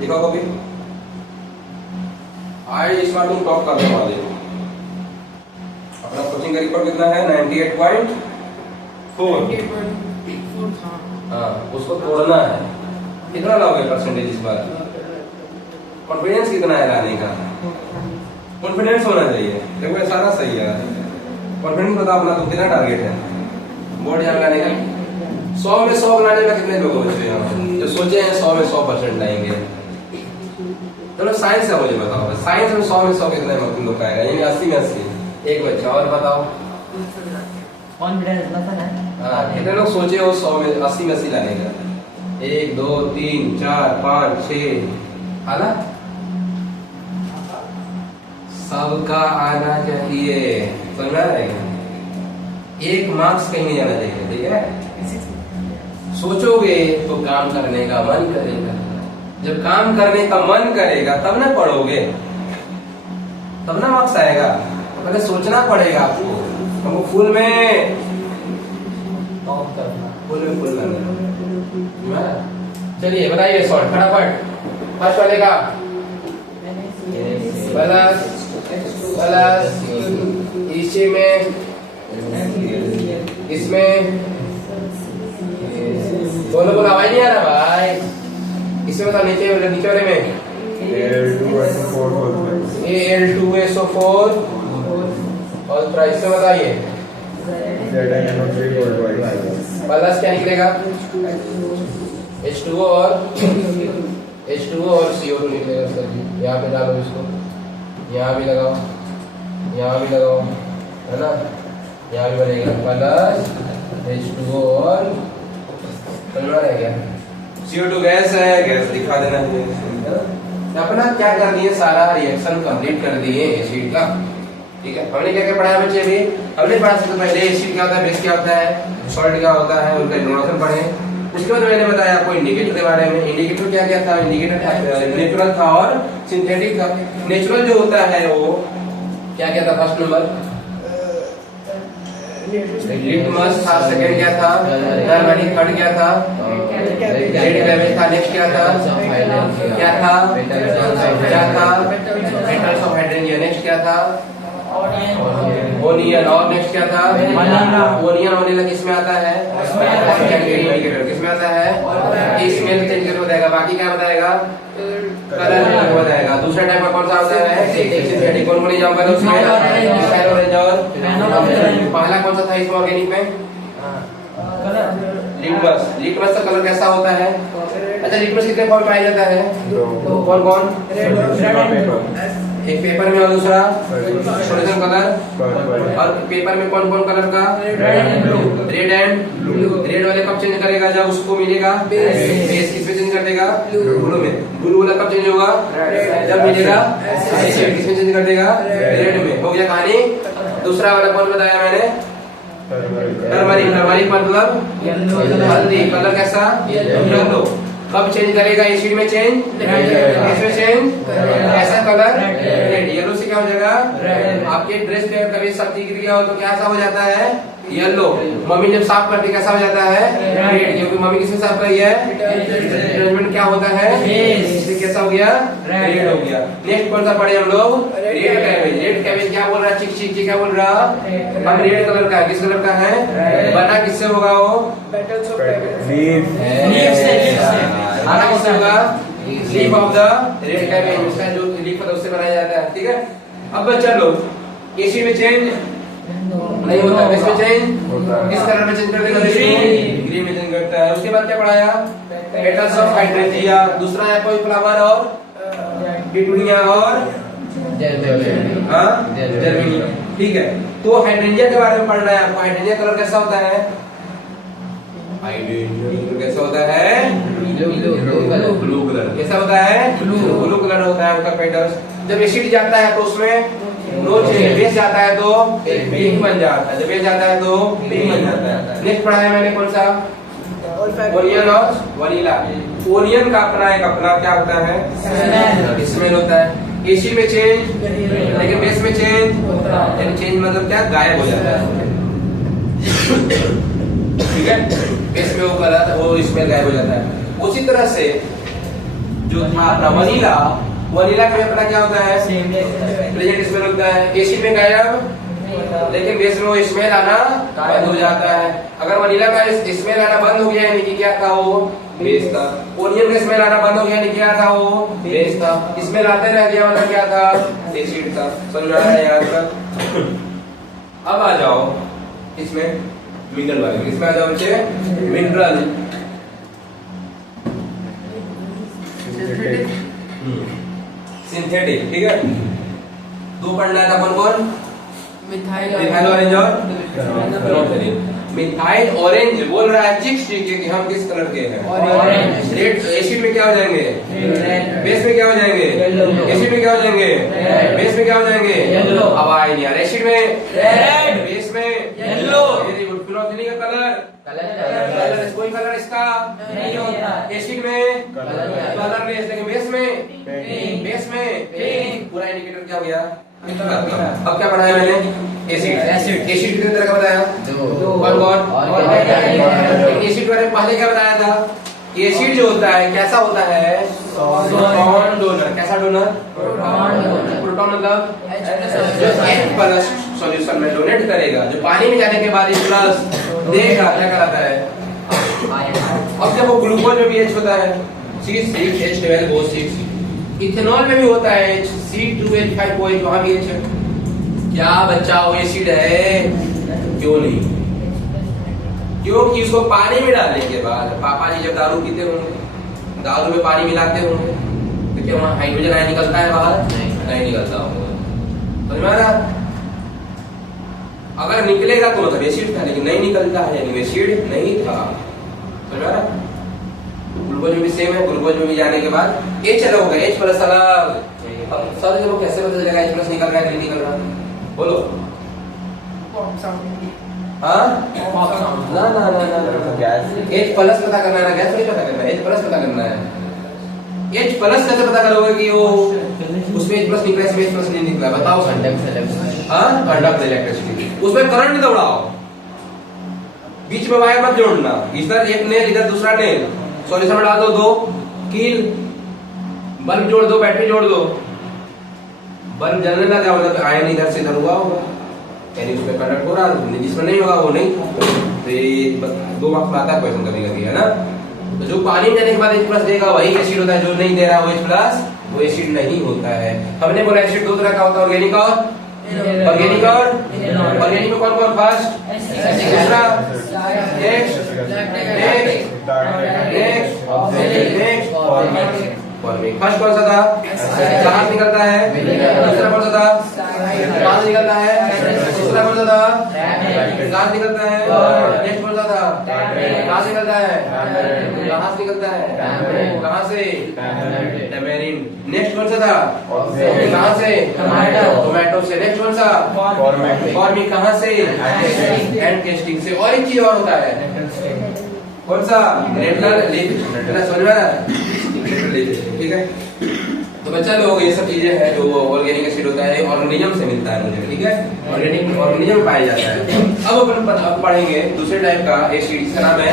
दिखाओ कॉपी। आज इस बार तुम टॉप करने वाले हो। अपना कोचिंग का रिकॉर्ड कितना है? 98.4। हाँ, उसको तोड़ना है। कितना लाओगे परसेंटेज इस बार? कॉन्फिडेंस कितना है लाने का? कॉन्फिडेंस होना चाहिए। देखो ये सारा सही है, कॉन्फिडेंस बताओ अपना, तो कितना टारगेट है बोर्ड एग्जाम लाने का? 100 में 100 लाने में कितने लोग बचे हैं जो सोचे हैं 100 में 100% लाएंगे? चलो साइंस है, मुझे बताओ साइंस में 100 में 100 कितने लोग का आएगा? यानी 80 में 80, एक बच्चा। और बताओ कॉन्फिडेंस मतलब है। हाँ, कितने लोग सोचे हो 100 में 80 में 80 लाने का? 1 2 3 4 5 6 आना सबका आना चाहिए, समझ में आ रहा है? एक मार्क्स कहीं नहीं जाना चाहिए, ठीक है? सोचोगे तो काम करने का मन करेगा, जब काम करने का मन करेगा तब ना पढ़ोगे, तब ना मार्क्स आएगा। पहले सोचना पड़ेगा आपको, हमको फुल में फुल करना। चलिए बताइए सॉल्व फटाफट। फर्स्ट वाले का प्लस प्लस इसी में इसमें बोलो बोलो, आवाज नहीं आ रहा भाई। इसमें बता, नीचे वाले में Al2SO4 और प्राइस में बताइए प्लस क्या निकलेगा? H2O और CO2 निकलेगा सर जी। यहाँ पे डालो इसको, यहाँ भी लगाओ, यहाँ भी लगाओ, है ना? यहाँ भी बनेगा प्लस H2O और रह गया CO2 गैस है, गैस दिखा देना है। अपना क्या कर दिए, सारा रिएक्शन कंप्लीट कर दिए एसिड का, ठीक है? हमने क्या क्या पढ़ाया बच्चे? अभी हमने पढ़ा सबसे पहले एसिड क्या होता है, बेस क्या होता है, सॉल्ट क्या होता है, उनका इंट्रोडक्शन पढ़े। उसके बाद मैंने बताया आपको इंडिकेटर के बारे में। इंडिकेटर क्या क्या था? इंडिकेटर नेचुरल था और सिंथेटिक था। नेचुरल जो होता है वो क्या क्या था? फर्स्ट नंबर लिटमस था, सेकंड क्या था? टर्मरिक, थर्ड क्या था? रेड कैमेज था, नेक्स्ट क्या था? क्या था? क्या था? मेटल्स ऑफ हाइड्रोजन, नेक्स्ट क्या था? ओनियन, और नेक्स्ट क्या था? ओनियन ओनियन किसमें आता है? इंडिकेटर किसमें आता है? स्मेल चेंज कर बताएगा। बाकी क्या बताएगा? कलर बताएगा। दूसरा टाइप का कौन सा आता है? सिंथेटिक। कौन कौन एग्जांपल है उसमें? ऑरेंज और पहला कौन सा था इसमें ऑर्गेनिक में? लिटमस। लिटमस का कलर कैसा होता है? अच्छा, लिटमस कितने फॉर्म पाया जाता है? कौन कौन? एक पेपर में और दूसरा सोल्यूशन कलर। और पेपर में कौन कौन कलर का? Red and blue. रेड वाले कब चेंज करेगा? जब उसको मिलेगा बेस। किसमें चेंज कर देगा? ब्लू में। ब्लू वाला कब चेंज होगा? जब मिलेगा एसिड। किसमें चेंज कर देगा? रेड में। हो गया कहानी। दूसरा वाला कौन बताया मैंने? टर्मरिक। टर्मरिक मतलब हल्दी। कलर कैसा? येलो। कब चेंज करेगा? एसिड में चेंज, इसमें चेंज, ऐसा कलर रेड। येलो से क्या हो जाएगा? आपके ड्रेस पे कभी सब्जी गिर गया हो तो कैसा हो जाता है? येलो। मम्मी जब साफ करती कैसा हो जाता है? रेड। क्योंकि मम्मी किसने साफ करी है? डिटर्जेंट। क्या होता है? इसलिए कैसा हो गया? रेड हो गया। नेक्स्ट कौन सा पढ़े हम लोग? Red cabbage. रेड कैबेज क्या बोल रहा है? चिक चिक क्या बोल रहा? हम रेड कलर का है। किस कलर का है? बना किससे होगा वो? आना किससे होगा? Leaf of the red cabbage. उसका जो लीफ होता है उससे बनाया जाता है, ठीक है? अब बच्चा लोग एसिड में चेंज नहीं होता, किसमें चेंज? किस कलर में चेंज कर देगा? ग्रीन में चेंज करता है। उसके बाद क्या पढ़ाया? Petals of hydrangea. दूसरा है कोई फ्लावर और पिटूनिया और जर्मेनिया, ठीक है? तो हाइड्रेंजिया के बारे में पढ़ रहा है आपको। हाइड्रेंजिया कलर कैसा होता है? हाइड्रेंजिया कैसा होता है? Blue colour. कैसा होता है? ब्लू कलर होता है उसका पेटल्स। जब एसिड जाता है तो उसमें नो चेंज। बेस जाता है तो पिंक बन जाता है। जब बेस जाता है तो पिंक बन जाता है। नेक्स्ट पढ़ाया मैंने कौन सा? ओनियन और वनीला। ओनियन का अपना क्या होता है? स्मेल होता है। एसिड में चेंज, लेकिन बेस में चेंज, यानी चेंज मतलब क्या? गायब हो जाता है, ठीक है? बेस में वो कलर, वो स्मेल गायब हो जाता है। उसी तरह से जो था अपना वनीला, वनीला में अपना क्या होता है? प्लेजेंट स्मेल होता है। एसिड में गायब, लेकिन बेस में वो स्मेल आना बंद हो जाता है। अगर वनीला का स्मेल आना बंद हो गया यानी कि क्या था वो बेस था। ओनियन का स्मेल आना बंद हो गया यानी क्या था वो बेस था। स्मेल आते रह गया मतलब क्या था एसिड था। समझ में आया यार तक? अब आ जाओ इसमें मिनरल वाले, इसमें आ जाओ बच्चे मिनरल। सिंथेटिक, ठीक है। दो पढ़ना था कौन कौन? मिथाइल ऑरेंज और फिनोल्फथालीन। मिथाइल ऑरेंज बोल रहा है चिक्स ठीक है कि हम किस कलर के हैं ऑरेंज। रेड एसिड में क्या हो जाएंगे बेस में क्या हो जाएंगे एसिड में क्या हो जाएंगे बेस में क्या हो जाएंगे येलो। अब आए नहीं यार एसिड में रेड, बेस में येलो। Very good. फिनोल्फथालीन का कलर कोई कलर इसका नहीं होता। एसिड में कलर कलरलेस, लेकिन बेस में पूरा इंडिकेटर क्या हो गया। अब क्या पढ़ाया मैंने एसिड कितने तरह का बताया कौन एसिड के बारे में पहले क्या बताया था कि एसिड जो होता है कैसा होता है प्रोटॉन डोनर। कैसा डोनर प्रोटॉन मतलब जो H+ सॉल्यूशन में डोनेट करेगा, जो पानी में जाने के बाद H+ देगा क्या कहलाता है। अब जब वो ग्लूकोज में भी H होता है C6H12O6, इथेनॉल में भी होता है C2H5OH, वहां भी H है। क्या बच्चा वो एसिड है? क्यों नहीं? क्योंकि उसको पानी में डालने के बाद पापा जी जब दारू पीते होंगे, दारू में पानी मिलाते होंगे तो क्या वहां हाइड्रोजन आयन निकलता है बाहर? नहीं निकलता होगा। समझ में आ रहा? अगर निकलेगा तो मतलब एसिड था, लेकिन नहीं निकलता है यानी एसिड नहीं था। समझ में आ रहा? ग्लूकोज में भी सेम है, ग्लूकोज में भी जाने के बाद H अलग होगा, H+ अलग। अब सर वो कैसे पता चलेगा H+ निकल रहा है नहीं निकल रहा? बोलो। हाँ ना ना ना ना H+ पता करना है ना, गैस नहीं पता करना है, H+ पता करना है। H+ कैसे पता करोगे कि वो उसमें H+ निकला इसमें H+ नहीं निकला? बताओ। हाँ कंडक्ट इलेक्ट्रिसिटी, उसमें करंट दौड़ाओ, बीच में वायर मत जोड़ना। इधर एक नेल इधर दूसरा नेल, सॉल्यूशन में डाल दो, दो कील, बल्ब जोड़ दो, बैटरी जोड़ दो, बल्ब जलने लगा मतलब आयन इधर से इधर हुआ होगा यानी उसमें करंट हो रहा है, जिसमें नहीं होगा वो नहीं। तो ये दो मार्क्स में आता है क्वेश्चन कभी कभी, है ना। तो जो पानी में जाने के बाद H+ देगा वही एसिड होता है, जो नहीं दे रहा वो H+ वो एसिड नहीं होता है। हमने बोला एसिड दो तरह का होता है, ऑर्गेनिक और ऑर्गेनिक में कौन कौन? फर्स्ट, दूसरा, नेक्स्ट, फर्स्ट कौन सा था? कहाँ से निकलता है? दूसरा कौन सा था? कहाँ से निकलता है? दूसरा कौन सा था? कहाँ से निकलता है? नेक्स्ट कौन सा था? कहाँ से निकलता है? कहाँ से निकलता है? कहाँ से? टैमेरिन। नेक्स्ट कौन सा था? कहाँ से? टोमेटो से। नेक्स्ट कौन सा? फॉर्मिक। कहाँ से? एंड टेस्टिंग से। और एक चीज और होता है, कौन सा? Retinal lipid. समझ में आ रहा है? ठीक है। तो बच्चा लोग ये सब चीजें हैं जो ऑर्गेनिक एसिड होता है, ऑर्गेनिज्म से मिलता है मुझे, ठीक है। ऑर्गेनिज्म में पाया जाता है। अब अपन पढ़ेंगे दूसरे टाइप का एसिड, इसका नाम है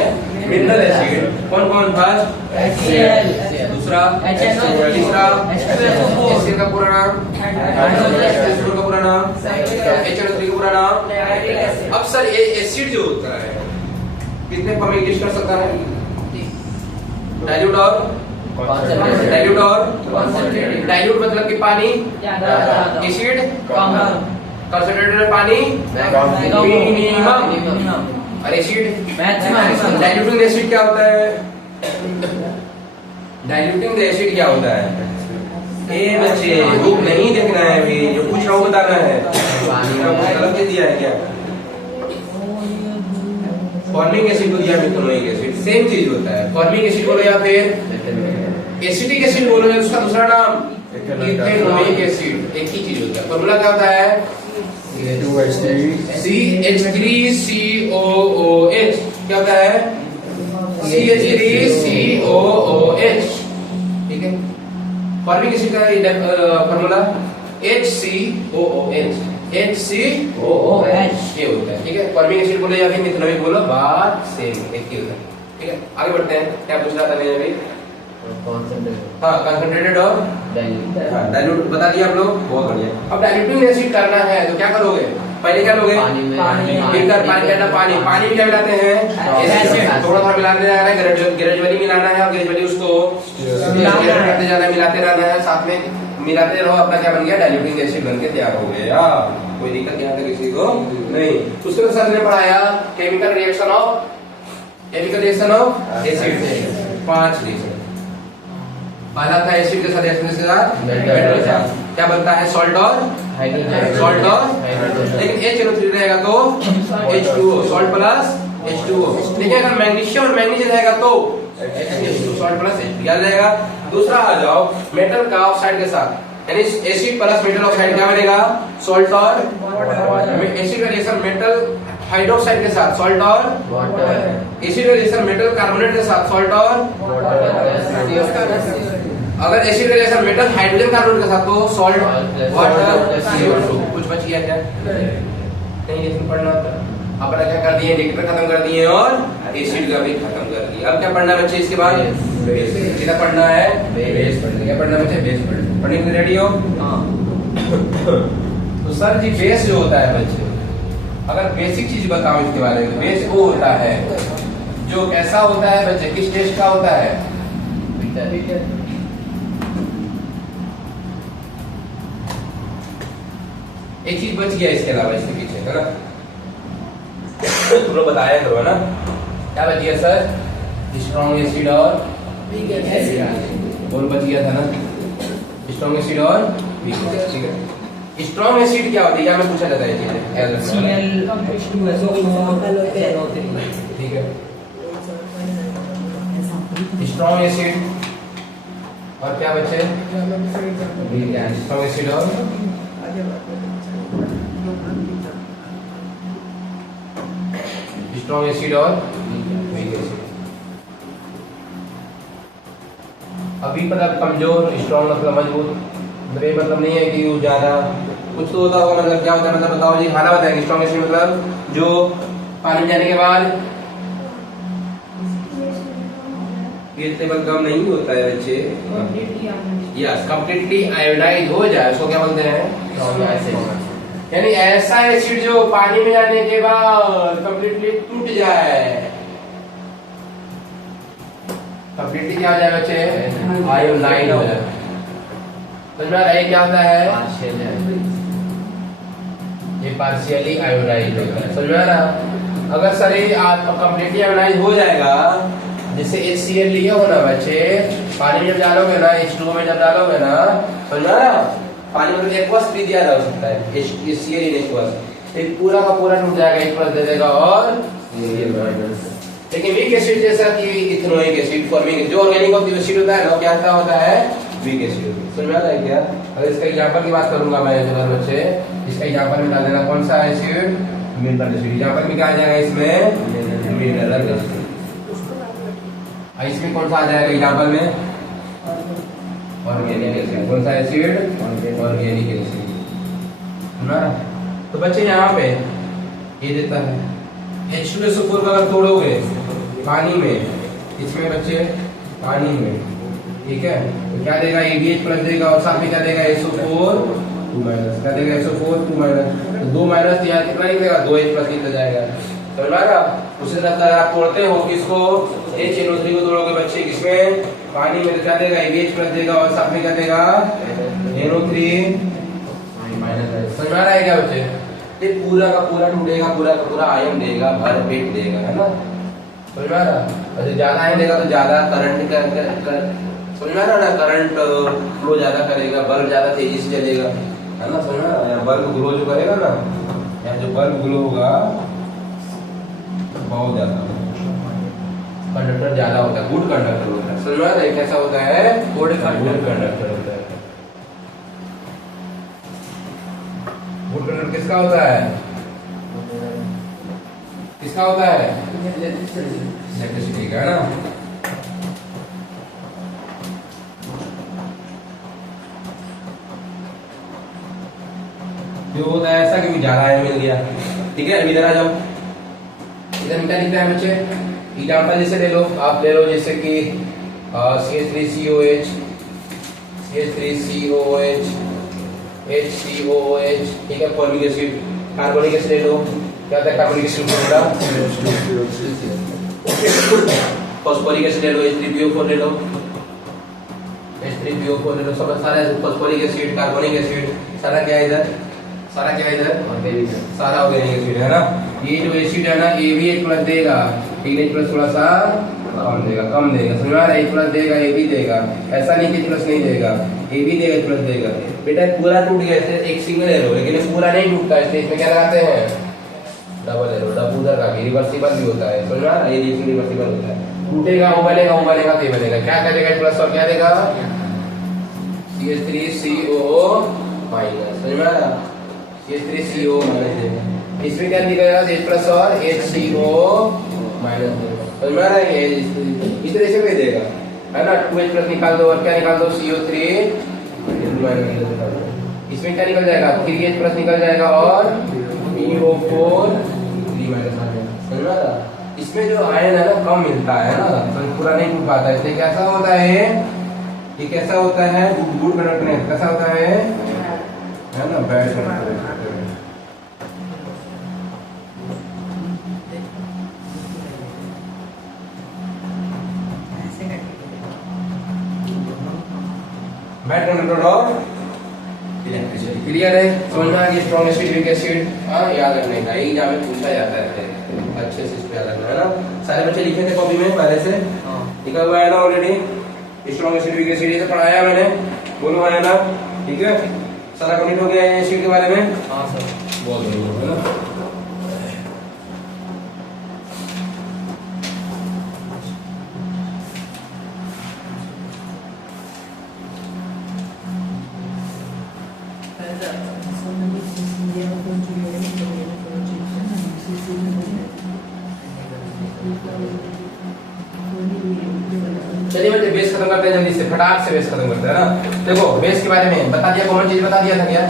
मिनरल एसिड। कौन कौन? फर्स्ट HCl, दूसरा HCl, तीसरा HCl का पूरा नाम, HCl का पूरा नाम, HNO3 का पूरा नाम। अब सर ये एसिड जो होता है कितने फॉर्म में एग्जिस्ट कर सकता है? डाइल्यूट और डाइल्यूट मतलब कि पानी, एसिड कंसंट्रेटेड में पानी मिनिमम, और एसिड मैक्सिमम। डाइल्यूटिंग एसिड क्या होता है? डाइल्यूटिंग एसिड क्या होता है? ए बच्चे बुक नहीं देखना है अभी, जो पूछ रहा हूँ बताना है। गलत दिया है क्या? फॉर्मिक एसिड को दिया, मिथेनोइक एसिड, सेम चीज होता है। फॉर्मिक एसिड बोलो या फिर एसिटिक एसिड बोलो, उसका दूसरा नाम इथेनोइक एसिड, एक ही चीज होता है। फॉर्मूला क्या होता है? CH3COOH। क्या होता है? CH3COOH, ठीक है। फॉर्मिक एसिड का फॉर्मूला HCOOH, HCOOH ये होता है, ठीक है। फॉर्मिक एसिड बोले या फिर मिथेनोइक बोलो, बात सेम एक ही होता है, ठीक है। आगे बढ़ते हैं। क्या पूछ रहा था मैंने अभी? हाँ कंसंट्रेटेड और डाइल्यूट बता दिया आप लोग, बहुत बढ़िया। अब डाइल्यूटिंग एसिड करना है तो क्या करोगे? पहले क्या लोगे पानी में लीटर पानी कहना पानी में क्या मिलाते हैं एसिड थोड़ा थोड़ा मिलाते जाना है ग्रेजुअली मिलाना है और ग्रेजुअली उसको मिलाते जाना है मिलाते रहना है साथ में मिलाते रहो अपना क्या बन गया डाइल्यूटिंग एसिड बन के तैयार हो गया कोई दिक्कत यहाँ तक किसी को नहीं उसके सर ने पढ़ाया chemical reaction of acid 5 reaction पहला था एसिड के साथ रिएक्शन के साथ मेटल के साथ क्या बनता है सॉल्ट और लेकिन HNO3 रहेगा तो H2O सॉल्ट प्लस H2O लेकिन अगर मैग्नीशियम और मैग्नीज रहेगा तो सॉल्ट प्लस H2O याद रहेगा दूसरा आ जाओ मेटल का ऑक्साइड के साथ यानी एसिड प्लस मेटल ऑक्साइड क्या बनेगा सॉल्ट और एसिड का रिएक्शन मेटल हाइड्रोक्साइड के साथ सॉल्ट और एसिड का रिएक्शन मेटल कार्बोनेट के साथ सॉल्ट और अगर एसिड का रिएक्शन मेटल हाइड्रोजन कार्बोनेट के साथ तो सॉल्ट वाटर CO2 कुछ बच गया क्या नहीं लेकिन पढ़ना था अपना क्या कर दिए इंडिकेटर खत्म कर दिए और एसिड का भी खत्म कर दिया अब क्या पढ़ना है बच्चे इसके बाद बेस क्या पढ़ना है बेस पढ़ना क्या पढ़ना बच्चे बेस पढ़ने के लिए रेडी हो तो सर जी बेस जो होता है बच्चे अगर बेसिक चीज बताऊं इसके बारे में बेस वो होता है जो कैसा होता है बच्चे किस टेस्ट का होता है एक चीज बच गया इसके अलावा इसके पीछे है ना तुम लोग बताया करो ना क्या बच गया सर स्ट्रॉन्ग एसिड और बोल बच गया था ना स्ट्रॉन्ग एसिड और ठीक है स्ट्रॉन्ग एसिड क्या होती है क्या मैं पूछा जाता है ठीक है स्ट्रॉन्ग एसिड और क्या बचे स्ट्रॉन्ग एसिड और स्ट्रॉन्ग एसिड और वीक एसिड अभी मतलब कमजोर स्ट्रॉन्ग मतलब मजबूत मतलब ये मतलब नहीं है कि वो ज्यादा कुछ तो होता होगा मतलब क्या होता है मतलब बताओ जी खाना बताएंगे स्ट्रॉन्ग एसिड मतलब जो पानी में जाने के बाद पीएच लेवल कम नहीं होता है बच्चे यस कंप्लीटली आयोडाइज हो जाए उसको क्या बोलते हैं यानी ऐसा एसिड जो पानी में जाने के बाद कंप्लीटली टूट जाए कंप्लीटली क्या हो जाए बच्चे आयोडाइज हो जाए समझ में आ रहा है क्या होता है ये पार्शियली आयोडाइज होता है समझ में आ रहा अगर सर ये कंप्लीटली आयोडाइज हो जाएगा जैसे HCl लिया हो ना बच्चे पानी में जब डालोगे ना H2O में जब डालोगे ना समझ में आ रहा पानी में एक्वस भी दिया जा सकता है HCl इन एक्वस एक पूरा का पूरा टूट जाएगा एक प्लस दे देगा और लेकिन वीक एसिड जैसा कि इथेनोइक एसिड फॉर्मिंग जो ऑर्गेनिक एसिड होता है ना क्या होता है वीक एसिड समझ में आ रहा है क्या अगर इसका एग्जांपल की बात करूंगा मैं बच्चे इसका एग्जांपल में डाल देना कौन सा एसिड मिनरल एसिड एग्जांपल में क्या आ जाएगा इसमें मिनरल एसिड इसमें कौन सा आ जाएगा एग्जांपल में ऑर्गेनिक एसिड कौन सा एसिड ऑर्गेनिक एसिड ना तो बच्चे यहाँ पे ये देता है H2SO4 का अगर तोड़ोगे पानी में इसमें बच्चे पानी में ठीक है तो क्या देगा ADH प्लस देगा और साथ में क्या देगा SO4 2 माइनस क्या देगा SO4 2 माइनस तो 2 माइनस यहाँ कितना निकलेगा 2H प्लस निकल जाएगा समझ में आ रहा उसी तरह आप तोड़ते हो किसको HNO3 को तोड़ोगे बच्चे किसमें पानी में तो क्या देगा ADH प्लस देगा और साथ में क्या देगा NO3 माइनस समझ में आ रहा है क्या बच्चे ये पूरा का पूरा टूटेगा पूरा का पूरा आयन देगा भर पेट देगा है ना समझ में आ रहा और ज्यादा आयन देगा तो ज्यादा करंट समझ में आ रहा ना करंट फ्लो ज्यादा करेगा बल्ब ज्यादा तेजी से चलेगा है ना समझ में आ रहा बल्ब ग्लो जो करेगा ना यहाँ जो बल्ब ग्लो होगा बहुत ज्यादा कंडक्टर ज्यादा होता है गुड कंडक्टर होता है समझ में आ रहा है कैसा होता है गुड कंडक्टर होता है गुड कंडक्टर किसका होता है किसका होता है इलेक्ट्रिसिटी का है ना जो होता है ऐसा कि ज्यादा आयन मिल गया ठीक है अभी इधर आ जाओ इधर क्या लिखता है बच्चे एग्जांपल जैसे ले लो आप ले लो जैसे कि CH3COH CH3COH HCOOH ठीक है फॉर्मिक एसिड कार्बोनिक एसिड ले लो, क्या होता है carbonic acid formula? Phosphoric acid ले लो, H3PO4 ले लो, H3PO4 ले लो, सब सारा फॉस्फोरिक एसिड, कार्बोनिक एसिड, सारा क्या है इधर? सारा क्या है इधर? सारा ऑर्गेनिक एसिड है ना। ये जो एसिड है ना ये भी H प्लस देगा, लेकिन H प्लस थोड़ा सा कम देगा, समझ में आ रहा है? H प्लस देगा, A भी देगा, ऐसा नहीं कि H प्लस नहीं देगा, A भी देगा, H प्लस देगा। बेटा पूरा टूट गया ऐसे एक सिंगल एरो, लेकिन ये पूरा नहीं टूटता, इसलिए इसमें क्या लगाते हैं? डबल एरो, डबल उधर का भी रिवर्सिबल भी होता है, समझ में आ रहा है? ये रिवर्सिबल होता है, टूटेगा वो बनेगा, ये बनेगा, क्या करेगा H प्लस और क्या देगा? CH3CO माइनस, समझ में आ रहा? CH3CO माइनस देगा, इसमें क्या निकलेगा? H प्लस और HCO माइनस देगा, समझ में आ रहा है? इस तरह से भी देगा, है ना। 2H प्लस निकाल दो और क्या निकाल दो? CO3 माइनस, इसमें क्या निकल जाएगा? 3H प्लस निकल जाएगा और PO4 3 माइनस आ जाएगा, समझ में आ रहा? इसमें जो आयन है ना कम मिलता है ना, तो पूरा नहीं टूट पाता, इसलिए कैसा होता है? ये कैसा होता है? गुड कंडक्टेंस कैसा होता है ना? Bad conductance. Bad conductor of electricity, clear है? समझ में आ गया? स्ट्रॉन्ग एसिड, वीक एसिड, हाँ याद रखने का, एग्जाम में पूछा जाता है, अच्छे से इस पे याद रखना है ना। सारे बच्चे लिखे थे कॉपी में पहले से, लिखा हुआ है ना already? Strong acid, weak acid ये तो पढ़ाया मैंने, बोलो है ना? ठीक है, सारा कंप्लीट हो गया है एसिड के बारे में? हाँ सर, बहुत बढ़िया है ना। चलिए बच्चे बेस खत्म करते हैं जल्दी से, फटाक से बेस खत्म करते हैं ना। देखो बेस के बारे में बता दिया, कॉमन चीज बता दिया था क्या?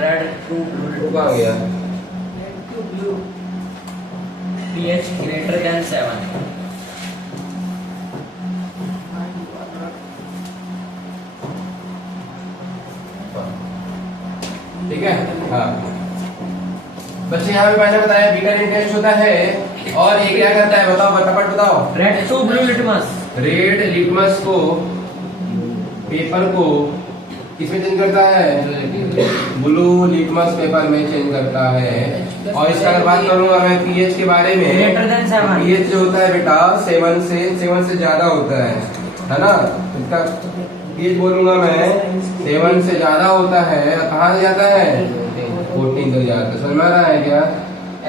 रेड टू ब्लू कहाँ गया? pH greater than 7। ठीक है, हाँ बच्चे यहाँ पे मैंने बताया बीटा टेस्ट होता है, और ये क्या करता है बताओ, फटाफट बताओ। Red to blue litmus, red litmus को, पेपर को किसमें चेंज करता है? ब्लू लिटमस पेपर में चेंज करता है। और इसका अगर बात करूंगा मैं पीएच के बारे में, ग्रेटर देन 7, पीएच जो होता है बेटा 7 से ज्यादा होता है ना। इसका पीएच बोलूंगा मैं 7 से ज्यादा होता है, कहाँ से जाता है? 14 तक जाता है, समझ में आ रहा है क्या?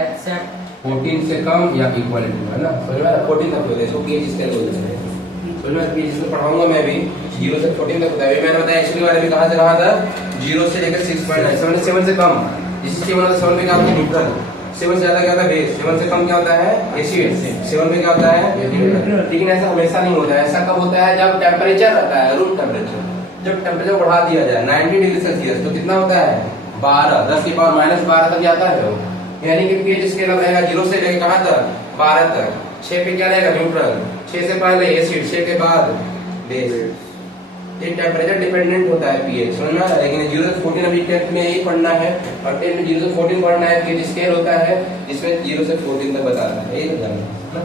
एक्सेप्ट 14 से कम या इक्वल टू, है ना, समझ में आ रहा है? 14 तक होता है, इसको पीएच स्केल बोलते हैं, समझ में? पीएच से पढ़ाऊंगा मैं भी, 0 से 14 तक होता है। मैंने बताया एक्चुअली बारे में, कहाँ से कहाँ तक? 0 से लेकर 6.9, 7 से कम, जिस 7 होता है 7 पे क्या होता है? न्यूट्रल। 7 से ज्यादा क्या होता है? बेस। 7 से कम क्या होता है? एसिड। 7 पे क्या होता है? लेकिन ऐसा हमेशा नहीं होता है, ऐसा कब होता है? जब टेम्परेचर रहता है, रूम टेम्परेचर, जब टेम्परेचर बढ़ा दिया जाए 90 डिग्री सेल्सियस, तो कितना होता है? 12, 10 की पावर -12 तक जाता है वो, यानी कि पीएच स्केल रहेगा 0 से लेकर कहाँ तक? 12 तक। 6 पे क्या रहेगा? न्यूट्रल। 6 से पहले एसिड, 6 के बाद बेस। ये टेम्परेचर डिपेंडेंट होता है पीएच, समझ में आ रहा है? लेकिन 0 से 14 अभी टेस्ट में यही पढ़ना है, और टेस्ट में 0 से 14 पढ़ना है। पीएच स्केल होता है जिसमें 0 से 14 तक बताना है, यही बताना है ना।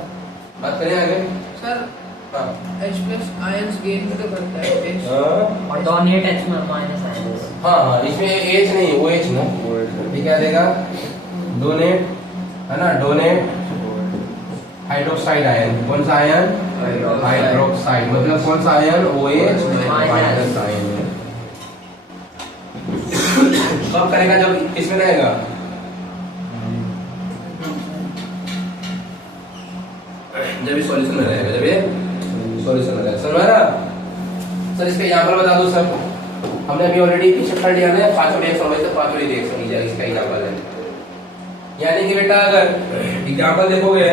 बात करें आगे सर। हाँ H प्लस आयंस गेन भी तो करता है H। और डोनेट H माइनस आयंस। हाँ, इसमें एच नहीं, वो एच ना, ये क्या देगा? डोनेट, है ना, डोनेट हाइड्रोक्साइड आयन। कौन सा आयन? हाइड्रोक्साइड, मतलब कौन सा आयन? OH minus ion. कब करेगा? जब इसमें रहेगा, जब ये सॉल्यूशन में रहेगा, जब ये सॉल्यूशन में रहेगा, समझ रहा? सर इसका एग्जांपल बता दो सर। हमने अभी ऑलरेडी पीछे पढ़ लिया है, 5 रिएक्शन हुए तो 5 रिएक्शन लीजिए, इसका एग्जांपल है। यानी कि बेटा अगर एग्जांपल देखोगे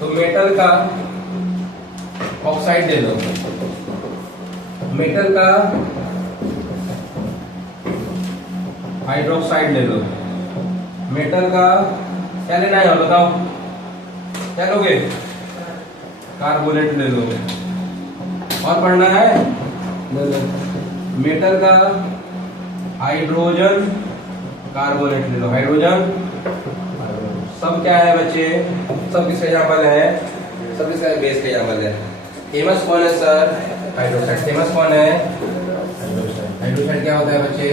तो मेटल का ऑक्साइड ले लो, मेटल का हाइड्रोक्साइड ले लो, मेटल का क्या लेना है बताओ? क्या लोगे? कार्बोनेट ले लो। और पढ़ना है मेटल का हाइड्रोजन कार्बोनेट ले लो, हाइड्रोजन सब क्या है बच्चे, सब किसका एग्जाम्पल है, सब किसका बेस का एग्जाम्पल है। फेमस कौन है सर, हाइड्रोक्साइड। फेमस कौन है, हाइड्रोक्साइड। हाइड्रोक्साइड क्या होता है बच्चे,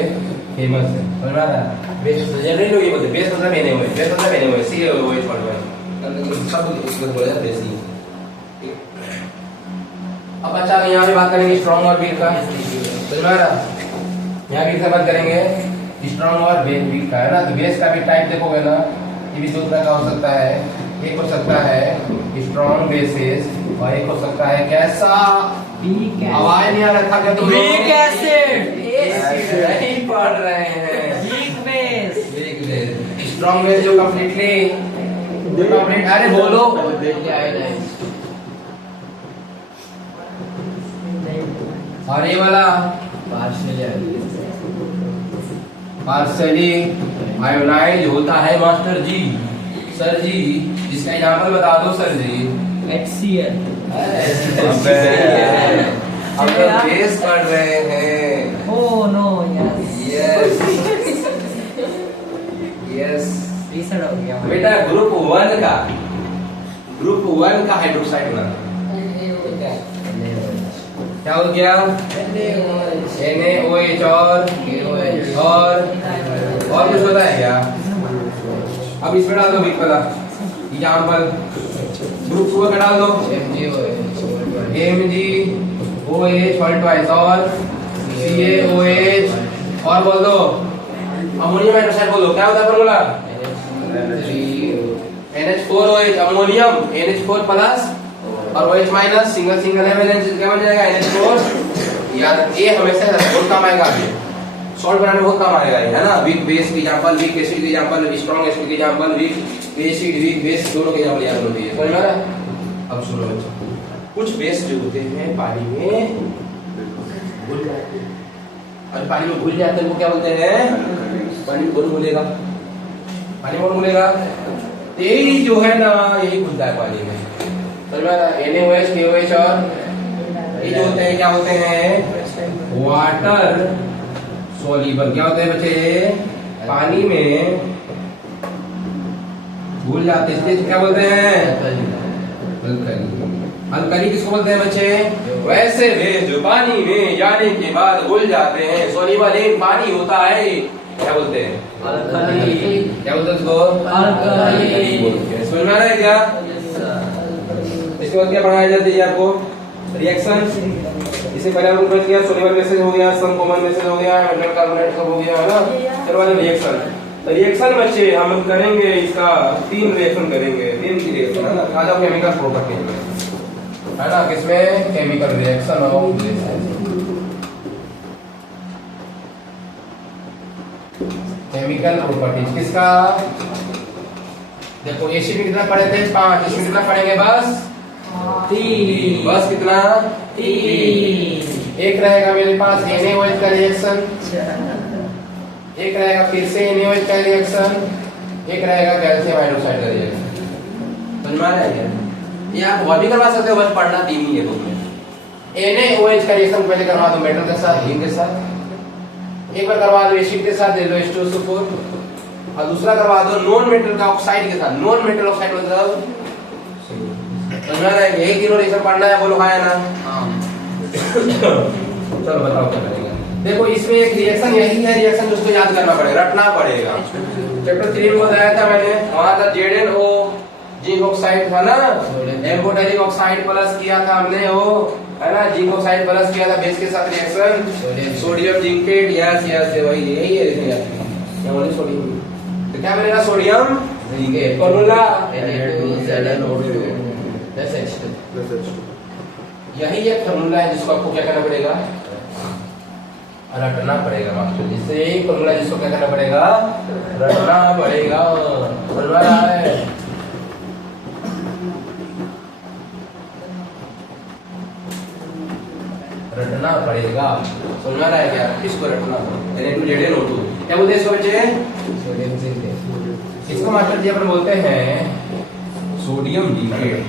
फेमस है। समझ रहा था, बेस जनरली लोग ये बोलते हैं बेस मतलब बने हुए, बेस मतलब बने हुए, सी वो छोड़ दो सब उसको बोला जाता है बेस ही। अब अच्छा यहाँ भी बात करेंगे स्ट्रॉन्ग और वीक का, समझ रहा, यहाँ वीक से बात करेंगे स्ट्रॉन्ग और वीक का, है ना। तो बेस का भी टाइप देखोगे ना, ये भी दो तरह का हो सकता है, एक हो सकता है स्ट्रॉन्ग बेसिस और एक हो सकता है कैसा, आवाज नहीं आ रहा था क्या तुम लोग? वीक एसिड, नहीं पढ़ रहे हैं। Weak base, weak base, strong base जो कंप्लीटली कंप्लीट, अरे बोलो, और ये वाला पार्शली आयोनाइज होता है मास्टर जी, सर जी इसका एग्जाम्पल बता दो सर जी। HCl। अबे, हम लोग बेस पढ़ रहे हैं। Oh no, yes. Yes yes Reset हो गया। बेटा ग्रुप 1 का, ग्रुप 1 का हाइड्रोक्साइड बना क्या हो गया, NaOH और कुछ होता है क्या। अब इसमें डाल दो वीक वाला एग्जाम्पल, ग्रुप 2 का डाल दो MgOH और CaOH और बोल दो अमोनियम हाइड्रोक्साइड, बोलो क्या होता है formula, NH4OH ammonium, NH4 plus और OH माइनस, सिंगल सिंगल है वैलेंस क्या बन जाएगा NH4। यार ये हमेशा बहुत काम आएगा, सॉल्ट बनाने में बहुत काम आएगा, है ना। वीक बेस की एग्जांपल, वीक एसिड की एग्जांपल, स्ट्रॉन्ग एसिड की example, weak acid weak base दोनों के एग्जांपल याद होती है, समझ में आ रहा है। अब सुनो बच्चों, कुछ बेस जो होते हैं पानी में घुल जाते हैं, और पानी में घुल जाते हैं वो क्या बोलते हैं, पानी में घुलेगा, पानी में घुलेगा, यही जो है ना यही घुलता है पानी में, समझ में आ रहा है। NaOH KOH और ये जो होते हैं क्या होते हैं, वाटर सोल्यूबल, क्या होते हैं बच्चे, पानी में घुल जाते हैं, क्या बोलते हैं, अल्कली। अल्कली किसको बोलते हैं बच्चे, वैसे बेस जो पानी में जाने के बाद घुल जाते हैं, सोल्यूबल एक पानी होता है, क्या बोलते हैं, अल्कली। क्या बोलते हैं उसको, अल्कली बोलते हैं। समझ में आ रहा है क्या। इसके बाद क्या पढ़ाया जाता है आपको, रिएक्शन। इससे पहले हम लोग किया सोल्यूबल बेसिस हो गया, सम कॉमन बेसिस हो गया, मेटल कार्बोनेट सब हो गया, है ना। फिर बाद रिएक्शन, तो रिएक्शन बच्चे हम करेंगे इसका 3 रिएक्शन करेंगे, 3 की रिएक्शन, है ना। आ जाओ केमिकल प्रॉपर्टी में, है ना, किसमें, chemical reaction of chemical properties किसका। देखो एसिड में कितना पढ़े थे 5, इसमें कितना पढ़ेंगे बस 3, बस कितना 3। एक रहेगा मेरे पास NaOH का रिएक्शन, एक रहेगा फिर से NaOH का रिएक्शन, एक रहेगा कैल्शियम हाइड्रोक्साइड का रिएक्शन। समझ में आ रहा है क्या, ये आप वो भी करवा सकते हो, बस पढ़ना 3 ही है तुमने। NaOH का रिएक्शन पहले करवा दो मेटल के साथ, जिंक के साथ, एक बार करवा दो एसिड के साथ, ले लो H2SO4, और दूसरा करवा दो नॉन मेटल का ऑक्साइड के साथ। नॉन मेटल ऑक्साइड मतलब समझ में आ रहा है, यही तीनों रिएक्शन पढ़ना है, बोलो हाँ या ना। चलो बताओ क्या करेंगे। देखो इसमें एक रिएक्शन यही है, रिएक्शन जिसको याद करना पड़ेगा, रटना पड़ेगा। चैप्टर 3 में बताया था मैंने, वहां था ZnO जिंक ऑक्साइड था ना, एम्फोटेरिक ऑक्साइड प्लस किया था हमने, वो है ना, जिंक ऑक्साइड प्लस किया था बेस के साथ reaction, sodium zincate, yes yes वही यही है रिएक्शन, ये वाली सोडियम। तो क्या बनेगा, सोडियम जिंकेट, फॉर्मूला यही एक फॉर्मूला है जिसको आपको क्या करना पड़ेगा, रटना पड़ेगा मास्टर, जिससे यही फॉर्मूला जिसको क्या करना पड़ेगा, रटना पड़ेगा। समझ में आ रहा है, रटना पड़ेगा, समझ में आ रहा है क्या, इसको रटना, NaZnO2 क्या बोलते हैं इसको बच्चे, सोडियम जिंकेट। इसको मास्टर जी अपन बोलते हैं सोडियम जिंकेट।